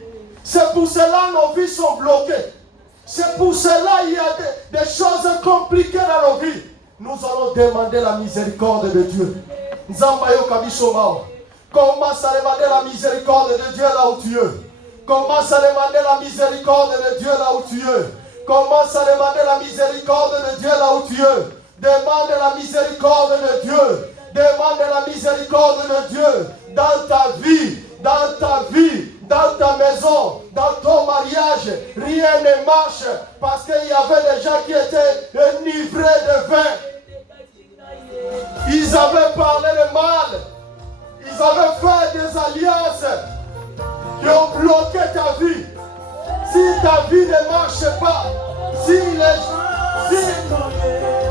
C'est pour cela que nos vies sont bloquées. C'est pour cela qu'il y a des choses compliquées dans nos vies. Nous allons demander la miséricorde de Dieu. Commence à demander la miséricorde de Dieu là où tu es. Commence à demander la miséricorde de Dieu là où tu es. Commence à demander la miséricorde de Dieu là où tu es. Demande la miséricorde de Dieu. Demande la miséricorde de Dieu dans ta vie, dans ta maison, dans ton mariage. Rien ne marche parce qu'il y avait des gens qui étaient enivrés de vin. Ils avaient parlé de mal. Ils avaient fait des alliances qui ont bloqué ta vie. Si ta vie ne marche pas, si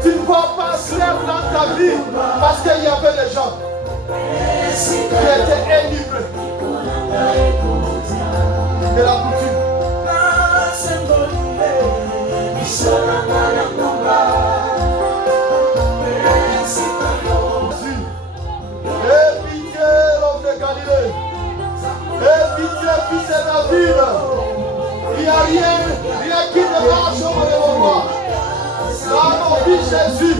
tu ne vois pas clair dans ta vie, parce qu'il y avait des gens qui étaient enivrés de la coutume. Et pitié, l'homme de Galilée. Et pitié, fils de David. Il n'y a rien qui ne marche au moment. Dans nos vies, Jésus.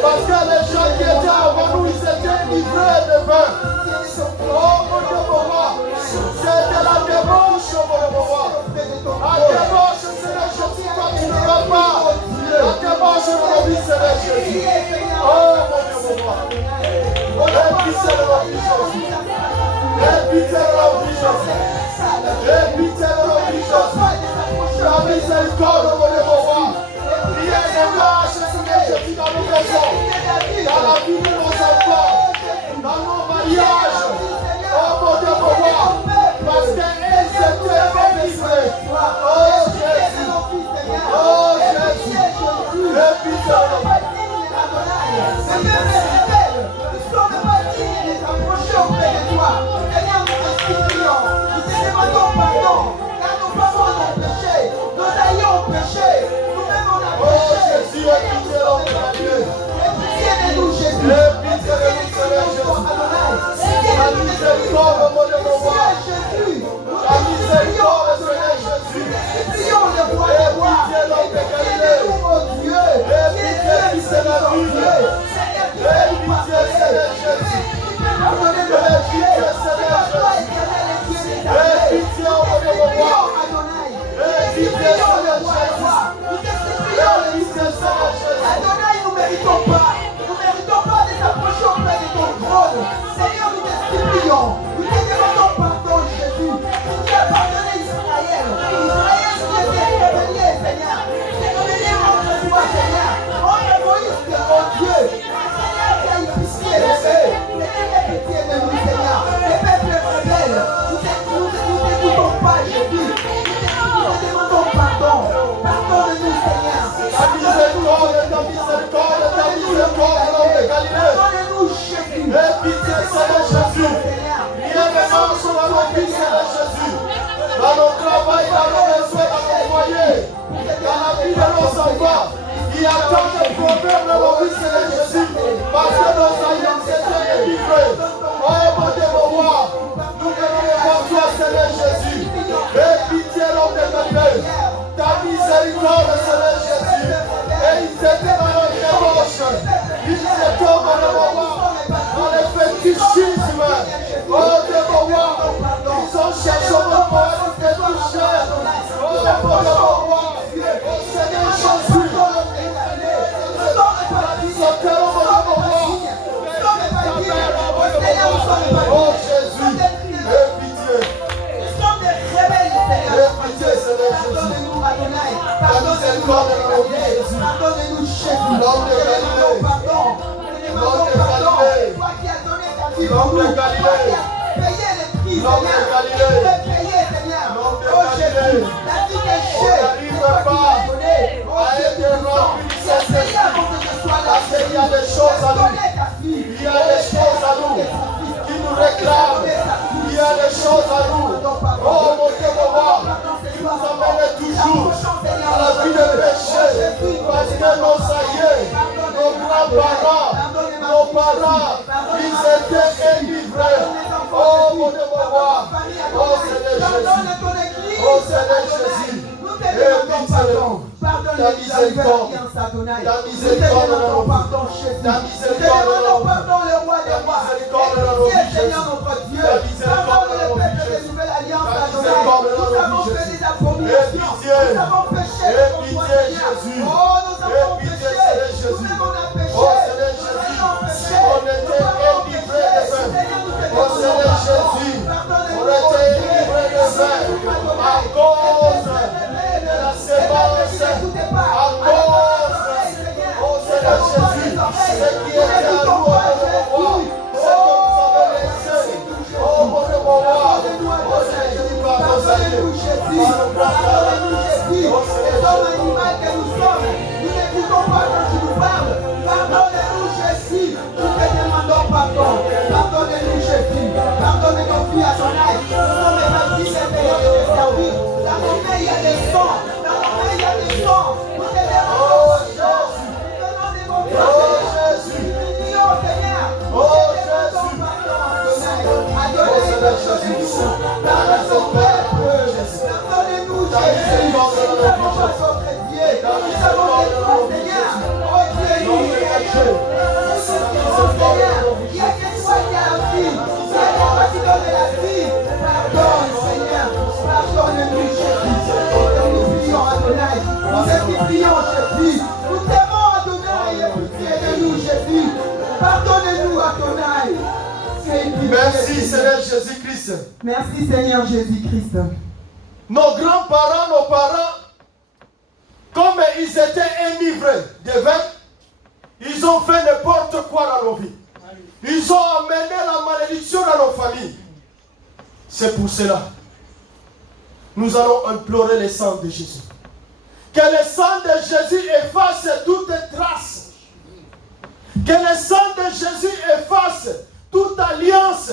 Parce que les gens qui étaient avant nous, ils étaient livrés de vin. Oh mon Dieu, mon roi. C'est de la débauche, mon roi. La débauche, c'est la chose que toi tu ne veux pas. La débauche de nos vies, c'est la Jésus. Oh mon Dieu, mon roi. Et pitié de nos vies, Jésus. Et pitié de nos vies, Jésus. Et pitié de nos vies, Jésus. La miséricorde, mon Dieu, mon roi. Rien ne marche, Seigneur Jésus, dans nos maisons, dans la vie de nos enfants, dans nos mariages. Oh mon Dieu, mon roi, parce qu'ils étaient enivrés. Oh Adonai, nous ne méritons pas de s'approcher auprès de ton trône. Seigneur, nous te supplions. Nous te demandons pardon, Jésus. Tu as pardonné Israël. Israël qui était rebellé, Seigneur. Tu es rebellé contre toi, Seigneur. Oh, Moïse, mon Dieu. Seigneur, tu as eu pitié de eux. Seigneur, aie pitié de nous, Seigneur. Les peuples rebelles, nous t'écoutons pas, Jésus. Nous te demandons pardon. Pardonne-nous, Seigneur. Ta miséricorde, ta miséricorde, ta miséricorde, l'homme de Galilée. Pardonne-nous, Jésus. Aie pitié, Seigneur Jésus. Rien ne marche dans nos vies, Seigneur Jésus. Dans nos travail, dans nos besoins, dans nos foyers, dans la vie de nos enfants. Il y a tant de problèmes dans nos vies, Seigneur Jésus. Parce que nos aïeux s'étaient émigrés. Oh mon Dieu, mon roi, nous venons devant toi, Seigneur Jésus. Aie pitié, l'homme de Galilée. Ta miséricorde, Seigneur Jésus. Et ils étaient dans leur débauche. Ils étaient dans le moment, dans le fétichisme. Oh Dieu, mon roi, ils ont cherché mon roi, ils étaient touchés. Oh mon Dieu, mon roi, oh Seigneur Jésus. Oh Jésus, aie pitié. Aie pitié, Seigneur Jésus. Ta miséricorde dans nos vies, Jésus. Pardonne-nous, Jésus. L'homme de Galilée. Pardon. L'homme de Galilée. Toi qui as donné ta vie L'homme pour de nous. Toi Galilée. qui as payé les prix, L'homme de Seigneur. Galilée. Tu peux payer, Seigneur. L'homme de Oh Jésus, Galilée. la vie des On chers. n'arrive pas à être rempli de cette Seigneur, pour que ce soit là. parce qu'il y a des choses à nous. Donner ta vie. Il y a des choses à nous qui nous réclament. Il y a des choses à nous. Oh mon Dieu, mon roi, qui nous amènent toujours à la vie de péché. Parce que nos aïeux, nos grands-parents, nos parents, ils étaient délivrés. Oh mon Dieu, mon roi. Oh Seigneur Jésus. Oh Seigneur Jésus. Et pitié. Ta miséricorde. Ta miséricorde dans nos vies. Ta miséricorde dans nos vies. Pardon, le roi des rois. Seigneur notre Dieu. Pardonne le peuple de Nouvelle Alliance. Nous avons fait des abominations. Nous avons péché contre toi, Seigneur. Oh, nous avons péché. Nous-mêmes on a péché. Oh Seigneur Jésus, on était délivrés des vins. Oh Seigneur Jésus, on était délivrés des vins à cause de la sémence, à cause, oh Seigneur Jésus, ce qui était à nous, oh mon roi, ce que nous avons laissé, oh mon roi, oh Seigneur Jésus, par nos aïeux, par nos grands-parents, oh Seigneur Jésus. Nous n'écoutons pas quand tu nous parles. Pardonne-nous, Jésus. Nous te demandons pardon. Pardonne-nous, Jésus. Pardonne nos filles à ton âge. Nous sommes partis de servir. Dans nos mains, il y a des sons. Dans nos mains, il y a des sons. Nous te demandons pardon. Venons de mon Dieu. Oh Jésus. Nous prions, Seigneur. Oh Nous te demandons Jésus. pardon, Adonai. Adonai, pardonne ton peuple. Pardonne-nous, Jésus. Nous avons notre Dieu. Nous avons des droits, Seigneur. Oh Dieu, nous Seigneur. Il y a que toi qui as la vie. Il y a que toi qui donnes la vie. Pardonne, Seigneur. Pardonne-nous, Jésus. Nous prions, Adonai. Nous te prions, Jésus. Nous t'aimons, Adonai. Et pitié de nous, Jésus. Pardonne-nous, Adonai. Merci Seigneur Jésus-Christ. Merci, Seigneur Jésus-Christ. Nos grands-parents, nos parents, comme ils étaient enivrés de vin, ils ont fait n'importe quoi dans nos vies. Ils ont amené la malédiction dans nos familles. C'est pour cela, nous allons implorer le sang de Jésus. Que le sang de Jésus efface toute trace. Que le sang de Jésus efface toute alliance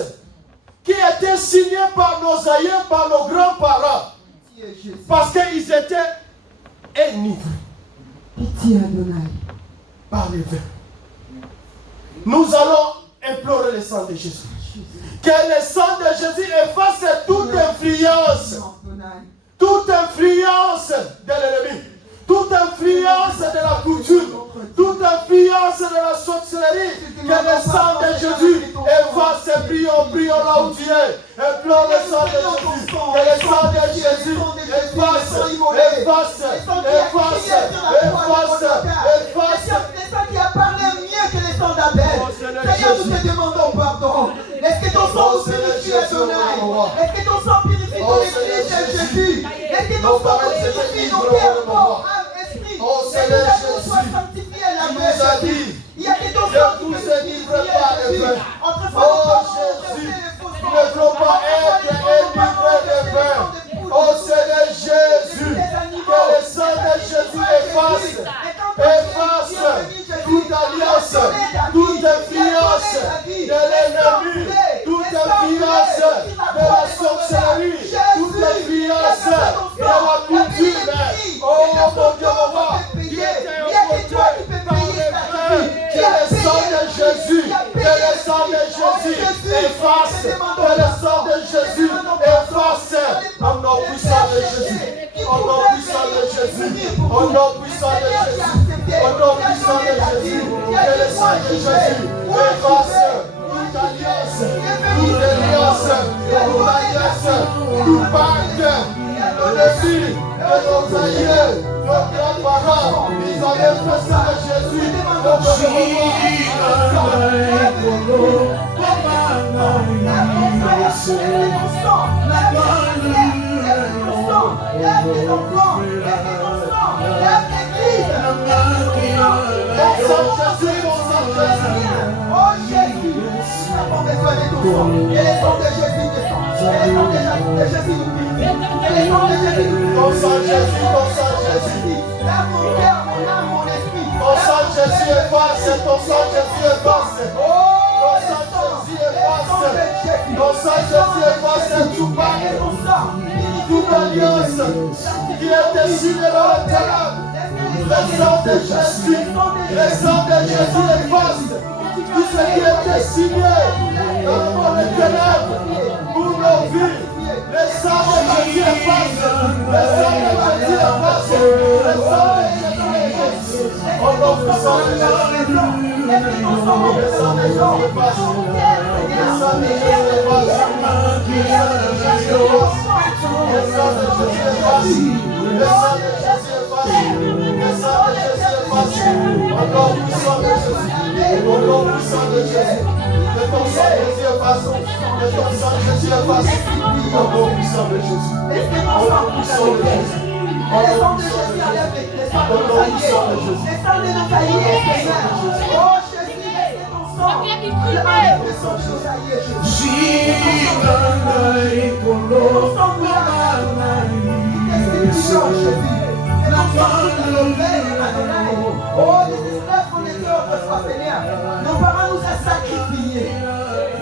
qui était signée par nos aïeux, par nos grands-parents. Parce qu'ils étaient enivrés. Pitié, Adonai. Par les vins. Nous allons implorer le sang de Jésus. Que le sang de Jésus efface toute influence. Toute influence de l'ennemi. Toute influence de la coutume. Toute influence de la sorcellerie. Que le sang de Jésus efface. Prions là où tu es. Implore le sang de Jésus. Que le sang de Jésus efface efface, efface, efface, efface. Le sang qui a parlé mieux que le sang d'Abel. Seigneur, nous te demandons pardon. Est-ce que ton sang nous purifie, Adonai? Est-ce que ton sang purifie ton esprit, Jésus? Est-ce que ton sang purifie nos cœurs, corps, âme, esprit? Et nous soit sanctifié la Jésus. Il y a que ton sang qui peut nous purifier, Jésus. Autrefois, Jésus, nous ne voulons pas être délivrés de vin. Oh Seigneur Jésus, que le sang de Jésus efface toute alliance, toute influence de l'ennemi, toute influence de la sorcellerie, toute influence de la coutume. Oh mon Dieu, qui était opposé par les vins, que le sang de Jésus, que le sang de Jésus efface, que le sang de Jésus efface. Au nom puissant de Jésus, au nom puissant de Jésus, au nom puissant de Jésus, au nom puissant de Jésus, que le sang de Jésus efface toute alliance, toute alliance, toute alliance, tout pacte, nos ennemis, nos aïeux, nos grands-parents, ils avaient fait ça de Jésus. Oh Jésus, nous avons besoin de ton sang. Et le sang de Jésus descend. Et le sang de Jésus nous purifie. Et le sang de Jésus nous purifie. Ton sang Jésus, ton sang Jésus. Là, mon cœur, mon âme, mon esprit. Ton sang Jésus efface, ton sang Jésus efface. Ton sang Jésus efface. Ton sang Jésus efface tout pacte, toute alliance qui est signée dans le ténèbre. Le sang de Jésus, le sang de Jésus efface tout ce qui était signé dans le ténèbre pour nos vies. Le sang de Jésus efface, le sang de Jésus efface, le sang de Jésus efface. Au nom puissant de Jésus, le sang de Jésus efface, le sang de Jésus efface, le sang de Jésus efface, le sang de Jésus efface, le sang de Jésus efface, le sang de Jésus efface. Au nom puissant de Jésus, au nom puissant de Jésus, que ton sang Jésus efface, que ton sang Jésus efface. Au nom puissant de Jésus, au nom puissant de Jésus. Le sang de Jésus enlève les sangs de nos alliés. Les sangs de nos alliés, Seigneur. Oh Jésus, laisse ton sang. Enlève le sang de nos alliés, Jésus. Ton sang nous a Jésus. Et ton sang nous a levé, Adonai. Oh, les esclaves qu'on était autrefois, Seigneur. Nos parents nous ont sacrifiés.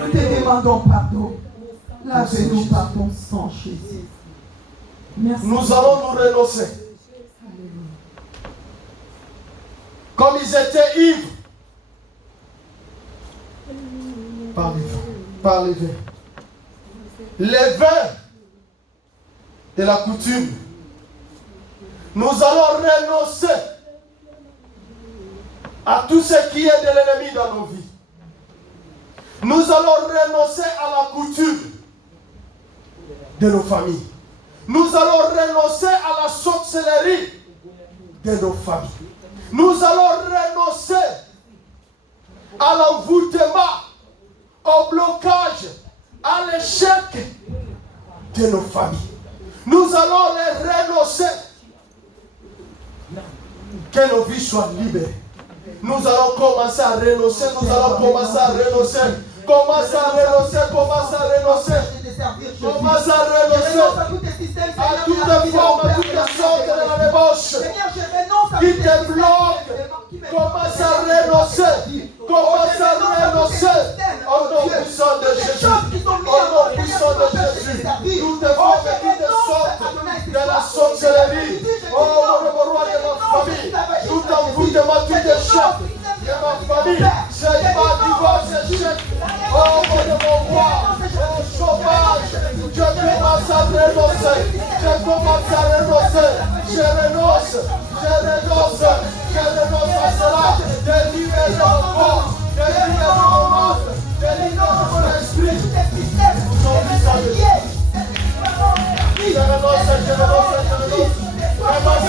Nous te demandons pardon. Lave-nous par ton sang, Jésus. Merci. Nous allons nous renoncer. Comme ils étaient ivres par les vins. Les vins de la coutume. Nous allons renoncer à tout ce qui est de l'ennemi dans nos vies. Nous allons renoncer à la coutume de nos familles. Nous allons renoncer à la sorcellerie de nos familles. Nous allons renoncer à l'envoûtement, au blocage, à l'échec de nos familles. Nous allons les renoncer. Que nos vies soient libérées. Nous allons commencer à renoncer. Nous allons commencer à renoncer. Commence à renoncer. Commence à renoncer. Commence à renoncer à toute forme, à toute sorte de la débauche qui te bloque. Commence à renoncer. Commence à renoncer au nom puissant de Jésus. Au nom puissant de Jésus. Toute forme qui te sorte de la sorcellerie. Oh, mon roi de ma famille. Tout envoûtement, tout échec de ma famille. C'est pas divorce, échec. Oh, mon roi. Oh, chômage. Je commence à renoncer. Je commence à renoncer. Je renonce. Je renonce. Je renonce à cela. Délivre mon corps. Délivre mon monde. Délivre mon esprit. Au nom puissant de Jésus. Je renonce. Je renonce. Je renonce.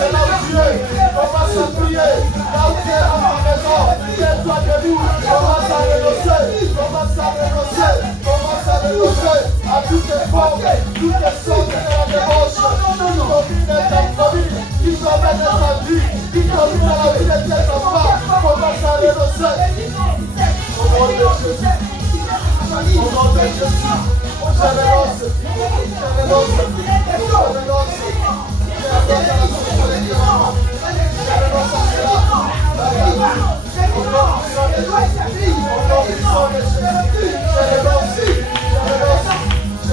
de ta vie, qui domine dans la vie de tes enfants, commence à renoncer. Au nom de Jésus. Au nom de Jésus. Je renonce. Je renonce. Je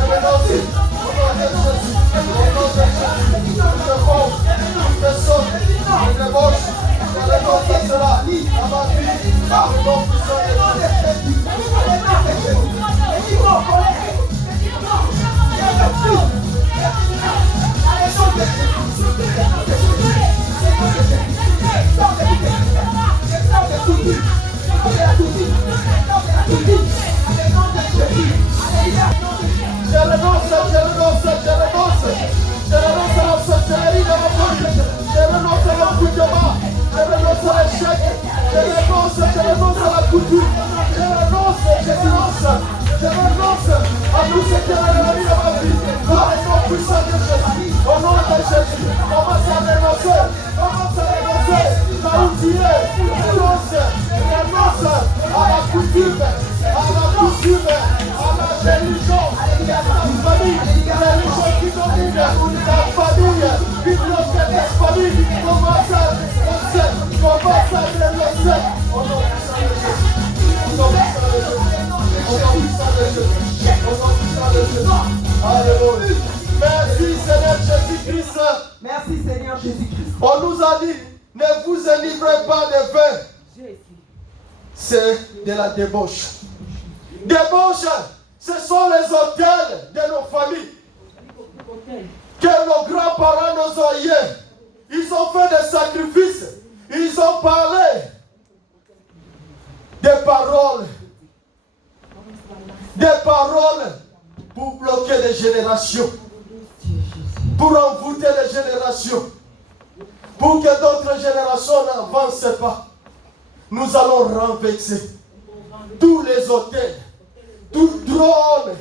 renonce. Merci Seigneur Jésus-Christ. Merci Seigneur Jésus-Christ. On nous a dit, ne vous enivrez pas de vin. C'est de la débauche. Débauche, ce sont les hôtels de nos familles. Que nos grands-parents nous ont eu. Ils ont fait des sacrifices. Ils ont parlé des paroles. Des paroles pour bloquer les générations. Pour envoûter les générations. Pour que d'autres générations n'avancent pas. Nous allons renverser tous les hôtels, tout trône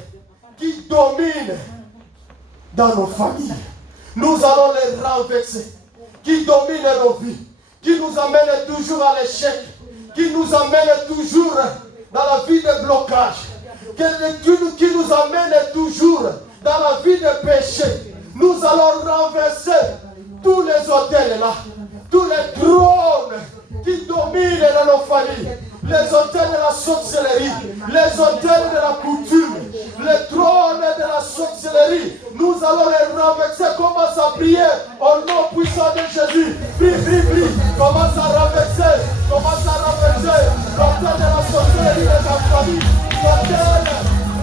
qui domine dans nos familles. Nous allons les renverser, qui dominent nos vies, qui nous amènent toujours à l'échec, qui nous amènent toujours dans la vie de blocage, qui nous amènent toujours dans la vie de péché. Nous allons renverser tous les hôtels là, tous les trônes qui dominent dans nos familles, les hôtels de la sorcellerie, les hôtels de la coutume, les trônes de la sorcellerie. Nous allons les renverser. Commence à prier au nom puissant de Jésus. Prie, prie, prie. Commence à renverser. Commence à renverser l'hôtel de la sorcellerie de ta famille.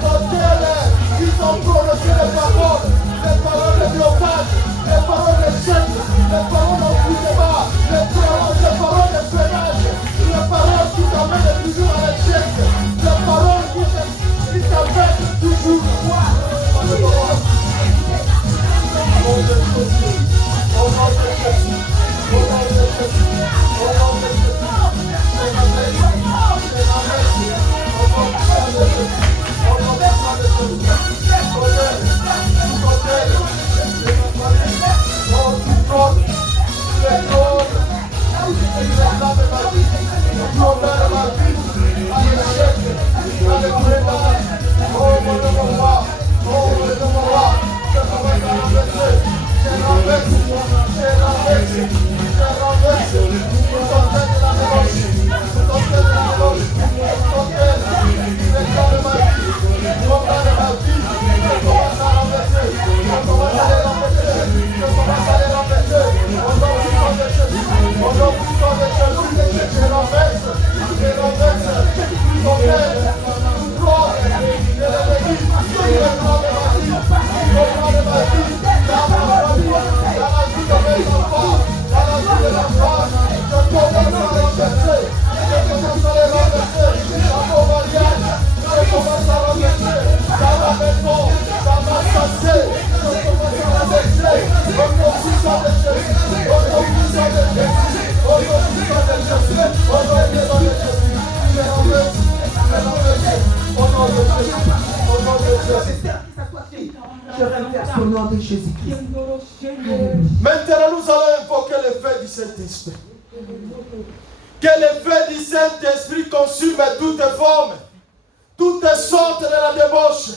L'hôtel, ils ont prononcé les paroles de blocage, les paroles de chaîne, les paroles d'enfouissement, les paroles de pénage, les paroles qui t'amènent toujours à l'échec, les paroles qui t'amènent toujours à l'échec. Maintenant, nous allons invoquer le l'effet du Saint-Esprit. Que l'effet du Saint-Esprit consume toutes formes, toutes sortes de la débauche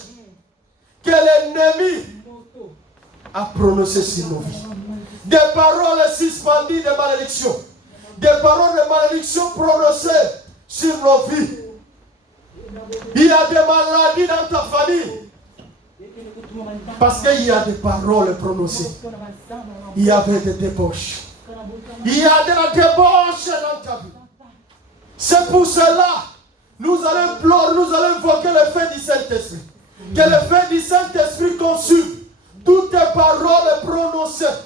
que l'ennemi a prononcé sur nos vies. Des paroles suspendues de malédiction. Des paroles de malédiction prononcées sur nos vies. Il y a des maladies dans ta famille. Parce qu'il y a des paroles prononcées. Il y avait des débauches. Il y a de la débauche dans ta vie. C'est pour cela nous allons invoquer le fait du Saint-Esprit. Que le fait du Saint-Esprit consume toutes les paroles prononcées,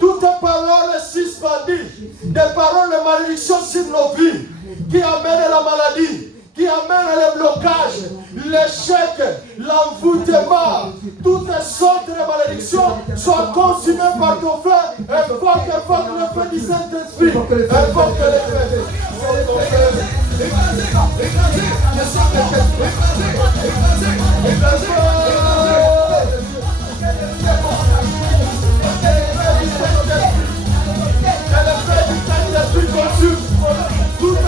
toutes les paroles suspendues, des paroles de malédiction sur nos vies, qui amènent la maladie, qui amènent le blocage, l'échec, l'envoûtement, toutes sortes de malédictions soient consumées par ton feu. Invoque le feu du Saint-Esprit. Invoque le feu. Toutes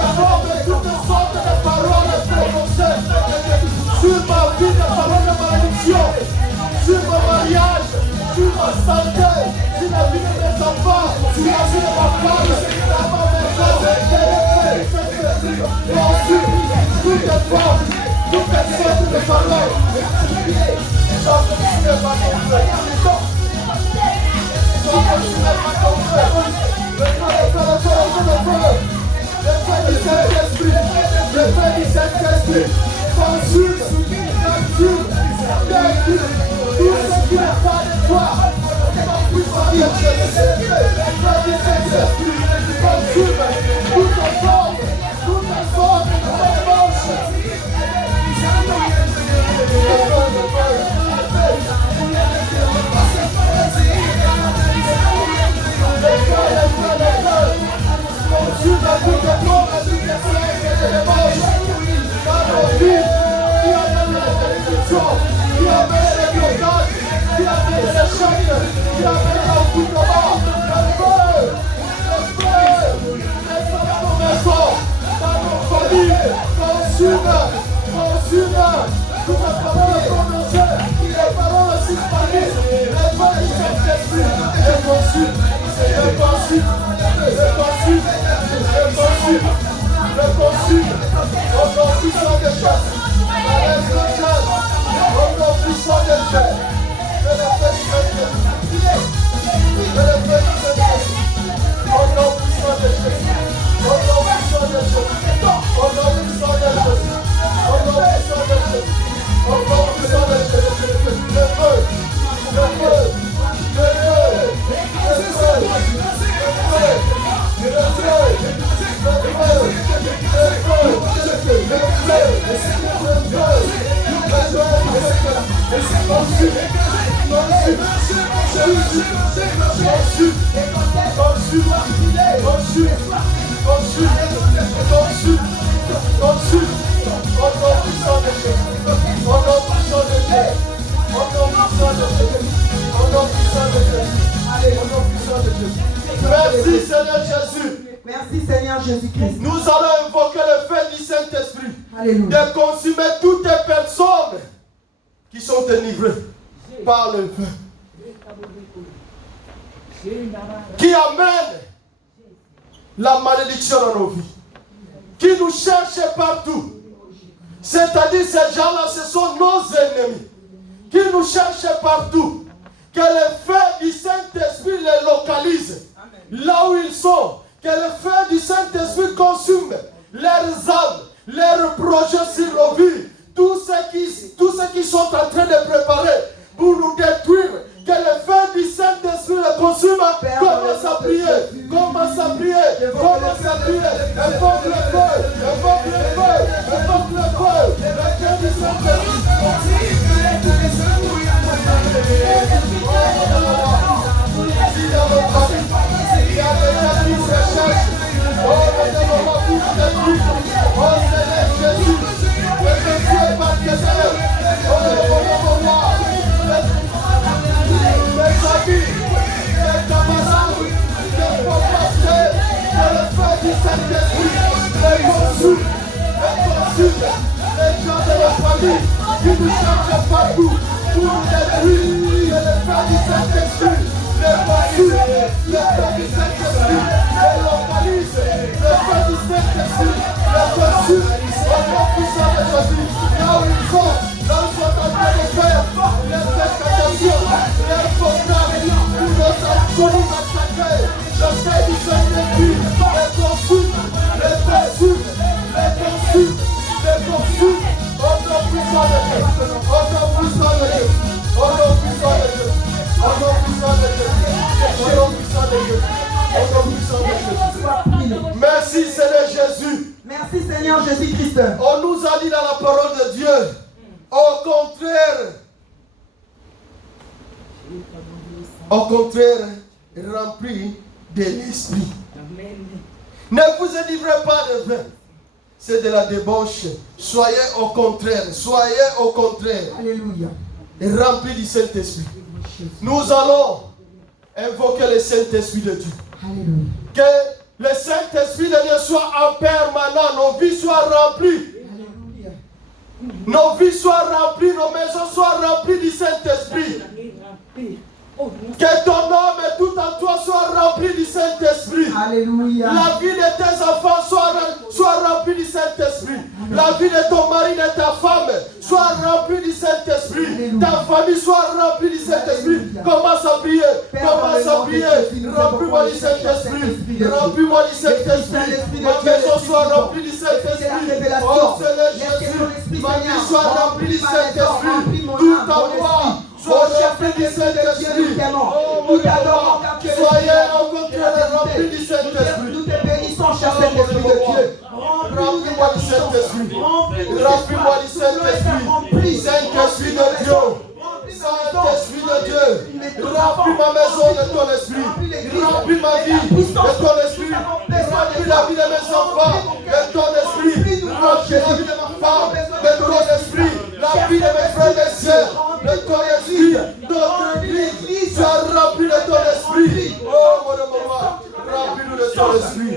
sortes de paroles prononcées sur ma vie, des paroles de malédiction, sur mon mariage, sur ma santé, sur la vie de mes enfants, sur la vie de ma femme, dans ma maison, toutes les formes, toutes les sortes de paroles. Sois consumé par ton feu. Sois consumé par ton feu. Le feu du Saint-Esprit, le feu du Saint-Esprit, consume, tout ce qui n'est pas de toi, puissant de Jésus. Le feu du Saint-Esprit, consume toute forme de débauche. Consume toutes les formes de débauche dans nos vies, qui amène la malédiction, qui amène le blocage, qui amène l'échec, qui amène l'envoûtement. Le feu, dans nos maisons, dans nos familles, consume toutes les paroles prononcées, les paroles suspendues, les feux du Saint-Esprit, et consume. Au nom puissant de Jésus, au nom puissant de Jésus, que le feu du Saint-Esprit, au nom puissant de Jésus, au nom puissant de Jésus, au nom puissant de Jésus, au nom puissant de Jésus, au nom puissant de Jésus, le feu, Merci Seigneur Jésus. Merci Seigneur Jésus-Christ. Nous allons invoquer le feu du Saint-Esprit. Alléluia. De consumer toutes les personnes qui sont délivrées par le feu. Qui amène la malédiction dans nos vies. Qui nous cherche partout. C'est-à-dire ces gens-là, ce sont nos ennemis. Qui nous cherchent partout. Que le feu du Saint-Esprit les localise. Là où ils sont. Que le feu du Saint-Esprit consume leurs âmes, leurs projets sur nos vies. Tous ceux qui sont en train de préparer pour nous détruire. Que le feu du Saint-Esprit le consume. Commence à prier. Commence à prier. Commence à prier. Invoque le feu. Invoque le feu. Invoque le feu. Le feu du Saint-Esprit. Mes amis, mes camarades, mes papas, qui nous cherche partout pour nous détruire. C'est le frère du Saint-Esprit. Le voici, le frère du Saint-Esprit. Le localise, le frère du Saint-Esprit. Le voici, au nom puissant de Jésus. Là où ils sont, là où ils sont en train de faire les incantations, les programmes, pour nos alcooliques massacrés. Le frère du Saint-Esprit, les consulte, les consulte, les consulte, les consulte. Au nom puissant de Dieu, au nom puissant de Dieu, au nom puissant de Dieu, au nom puissant de Dieu, au nom puissant de Dieu, au nom puissant de Dieu. Merci Seigneur Jésus. Merci Seigneur Jésus-Christ. On nous a dit dans la parole de Dieu, au contraire, rempli de l'esprit. Ne vous délivrez pas de vin. C'est de la débauche. Soyez au contraire. Alléluia. Remplis du Saint-Esprit. Nous allons invoquer le Saint-Esprit de Dieu. Alléluia. Que le Saint-Esprit de Dieu soit en permanent. Nos vies soient remplies. Alléluia. Nos vies soient remplies. Nos maisons soient remplies du Saint-Esprit. Que ton âme et tout en toi soit rempli du Saint-Esprit. Alléluia. La vie de tes enfants soit remplie du Saint-Esprit. La vie de ton mari, de ta femme soit remplie du Saint-Esprit. Ta famille soit remplie du Saint-Esprit. Commence à prier. Commence à prier. Remplis-moi du Saint-Esprit. Remplis-moi du Saint-Esprit. Ma maison soit remplie du Saint-Esprit. Oh Seigneur Jésus, ma vie soit remplie du Saint-Esprit. Tout en moi. Soyez remplis du Saint-Esprit. Oh mon Dieu, soyez au contraire remplis du Saint-Esprit. Nous te bénissons, cher Saint-Esprit de Dieu. Remplis-moi du Saint-Esprit. Remplis-moi du Saint-Esprit. Saint-Esprit de Dieu. Saint-Esprit de Dieu. Remplis ma maison de ton esprit. Remplis ma vie de ton esprit. Remplis la vie de mes enfants de ton esprit. Remplis la vie de ma femme de ton esprit. La vie de mes frères et sœurs de ton esprit. Notre église soit remplie de ton esprit. Oh mon maman, remplis-nous de ton esprit.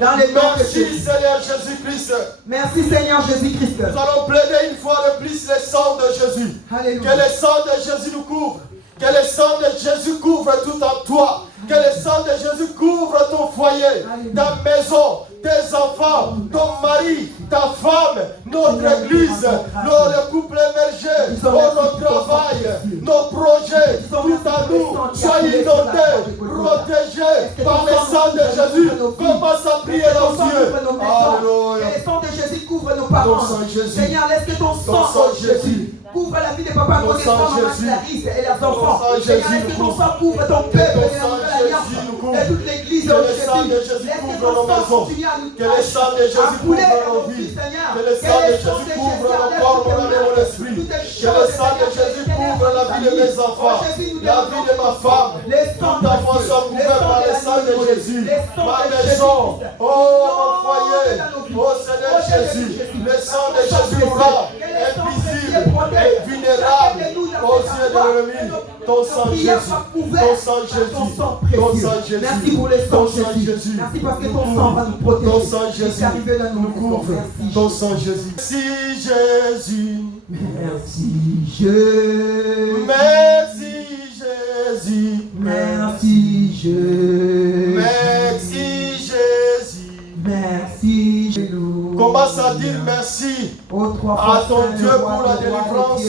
Alléluia. Merci Seigneur Jésus-Christ. Merci Seigneur Jésus-Christ. Nous allons plaider une fois de plus le sang de Jésus. Alléluia. Que le sang de Jésus nous couvre. Que le sang de Jésus couvre tout en toi. Que le sang de Jésus couvre ton foyer, ta maison, tes enfants, ton mari, ta femme, notre église, le couple émergé, notre travail, nos projets, tout à nous. Soyez inondés, protégés par le sang de Jésus. Commence à prier dans Dieu. Alléluia. Que le sang de Jésus couvre nos parents. Seigneur, laisse que ton sang, Jésus, couvre la vie des papas, maman, Clarisse et leurs enfants. Seigneur, laisse que ton sang couvre ton peuple et la nouvelle alliance et toute l'église de Jésus. Laisse que ton sang continue à nous couler dans nos vies. Que le sang de Jésus couvre mon corps, mon âme et mon esprit. Que le sang de Jésus couvre la vie de mes enfants, la vie de ma femme. Tout à moi soit couvert par le sang de Jésus. Ma maison, oh mon foyer, oh Seigneur Jésus. Le sang de Jésus rend invisible et vulnérable aux yeux de l'ennemi. Ton sang Jésus, ton sang Jésus, ton sang Jésus. Merci pour le sang Jésus. Merci parce que ton sang va nous protéger. Ton sang Jésus nous couvre. Ton sang Jésus. Merci Jésus. Merci Jésus. Merci Jésus. Merci Jésus. Merci Jésus. Merci Jésus. Commence à dire merci à ton Dieu pour la délivrance,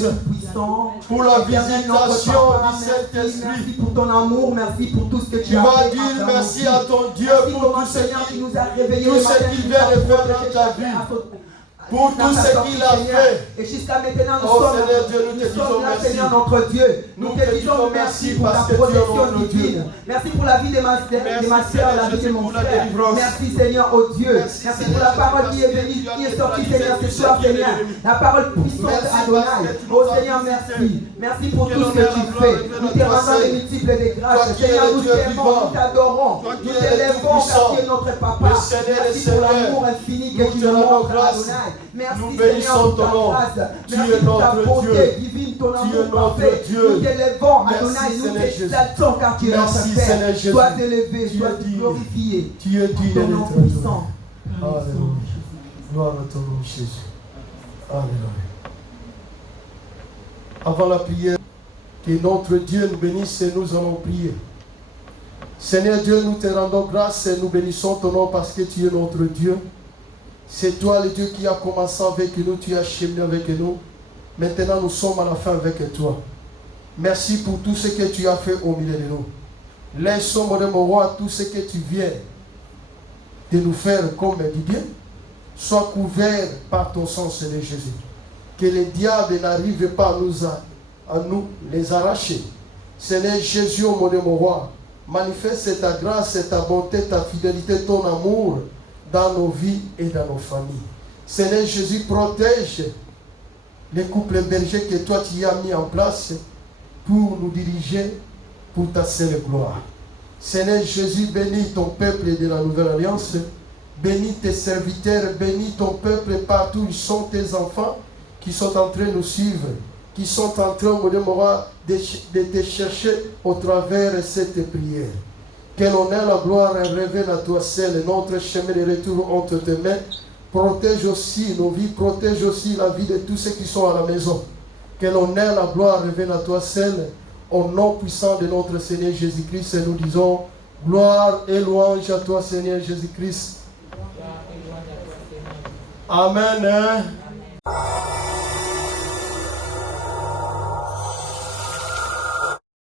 pour la visitation du Saint-Esprit. Merci pour ton amour, merci pour tout ce que tu as fait. Tu vas dire merci à ton Dieu pour tout ce qu'il vient de faire dans ta vie. Pour tout ce qu'il a fait. Et jusqu'à maintenant, nous Oh sommes Seigneur Dieu, nous te disons là, merci. Seigneur notre Dieu. Nous te disons merci pour ta protection divine. Merci pour la vie de ma soeur, la vie de mon frère. Merci Seigneur, oh Dieu. Merci pour la parole qui est venue, qui est sortie, Seigneur, ce soir, Seigneur. La parole puissante d'Adonai. Oh Seigneur, merci. Merci pour tout ce que tu fais. Nous te rendons les multiples des grâces. Seigneur, nous t'aimons, nous t'adorons. Nous t'élèvons car tu es notre papa. Merci pour l'amour infini que tu nous montres, Adonai. Merci bénissons ton nom. Tu es notre bonté divine, ton amour parfait. Nous t'élèvons, Adonai, nous t'exaltons car tu es notre Père. Sois élevé, sois glorifié. Tu es digne Ton nom puissant. Alléluia. Gloire à ton nom, Jésus. Alléluia. Avant la prière, que notre Dieu nous bénisse et nous allons prier. Seigneur Dieu, nous te rendons grâce et nous bénissons ton nom parce que tu es notre Dieu. C'est toi le Dieu qui a commencé avec nous, tu as cheminé avec nous. Maintenant nous sommes à la fin avec toi. Merci pour tout ce que tu as fait au milieu de nous. Laissons, mon roi, tout ce que tu viens de nous faire comme du bien, soit couvert par ton sang, Seigneur Jésus. Que le diable n'arrive pas à nous les arracher. Seigneur Jésus, mon roi, manifeste ta grâce, ta bonté, ta fidélité, ton amour dans nos vies et dans nos familles. Seigneur Jésus, protège les couples bergers que toi tu as mis en place pour nous diriger pour ta seule gloire. Seigneur Jésus, bénis ton peuple de la Nouvelle Alliance, bénis tes serviteurs, bénis ton peuple partout où sont tes enfants qui sont en train de nous suivre, qui sont en train de te chercher au travers de cette prière. Que l'honneur, la gloire revienne à toi seul. Notre chemin de retour entre tes mains. Protège aussi nos vies, protège aussi la vie de tous ceux qui sont à la maison. Que l'honneur, la gloire revienne à toi seul. Au nom puissant de notre Seigneur Jésus-Christ, et nous disons gloire et louange à toi, Seigneur Jésus-Christ. Amen.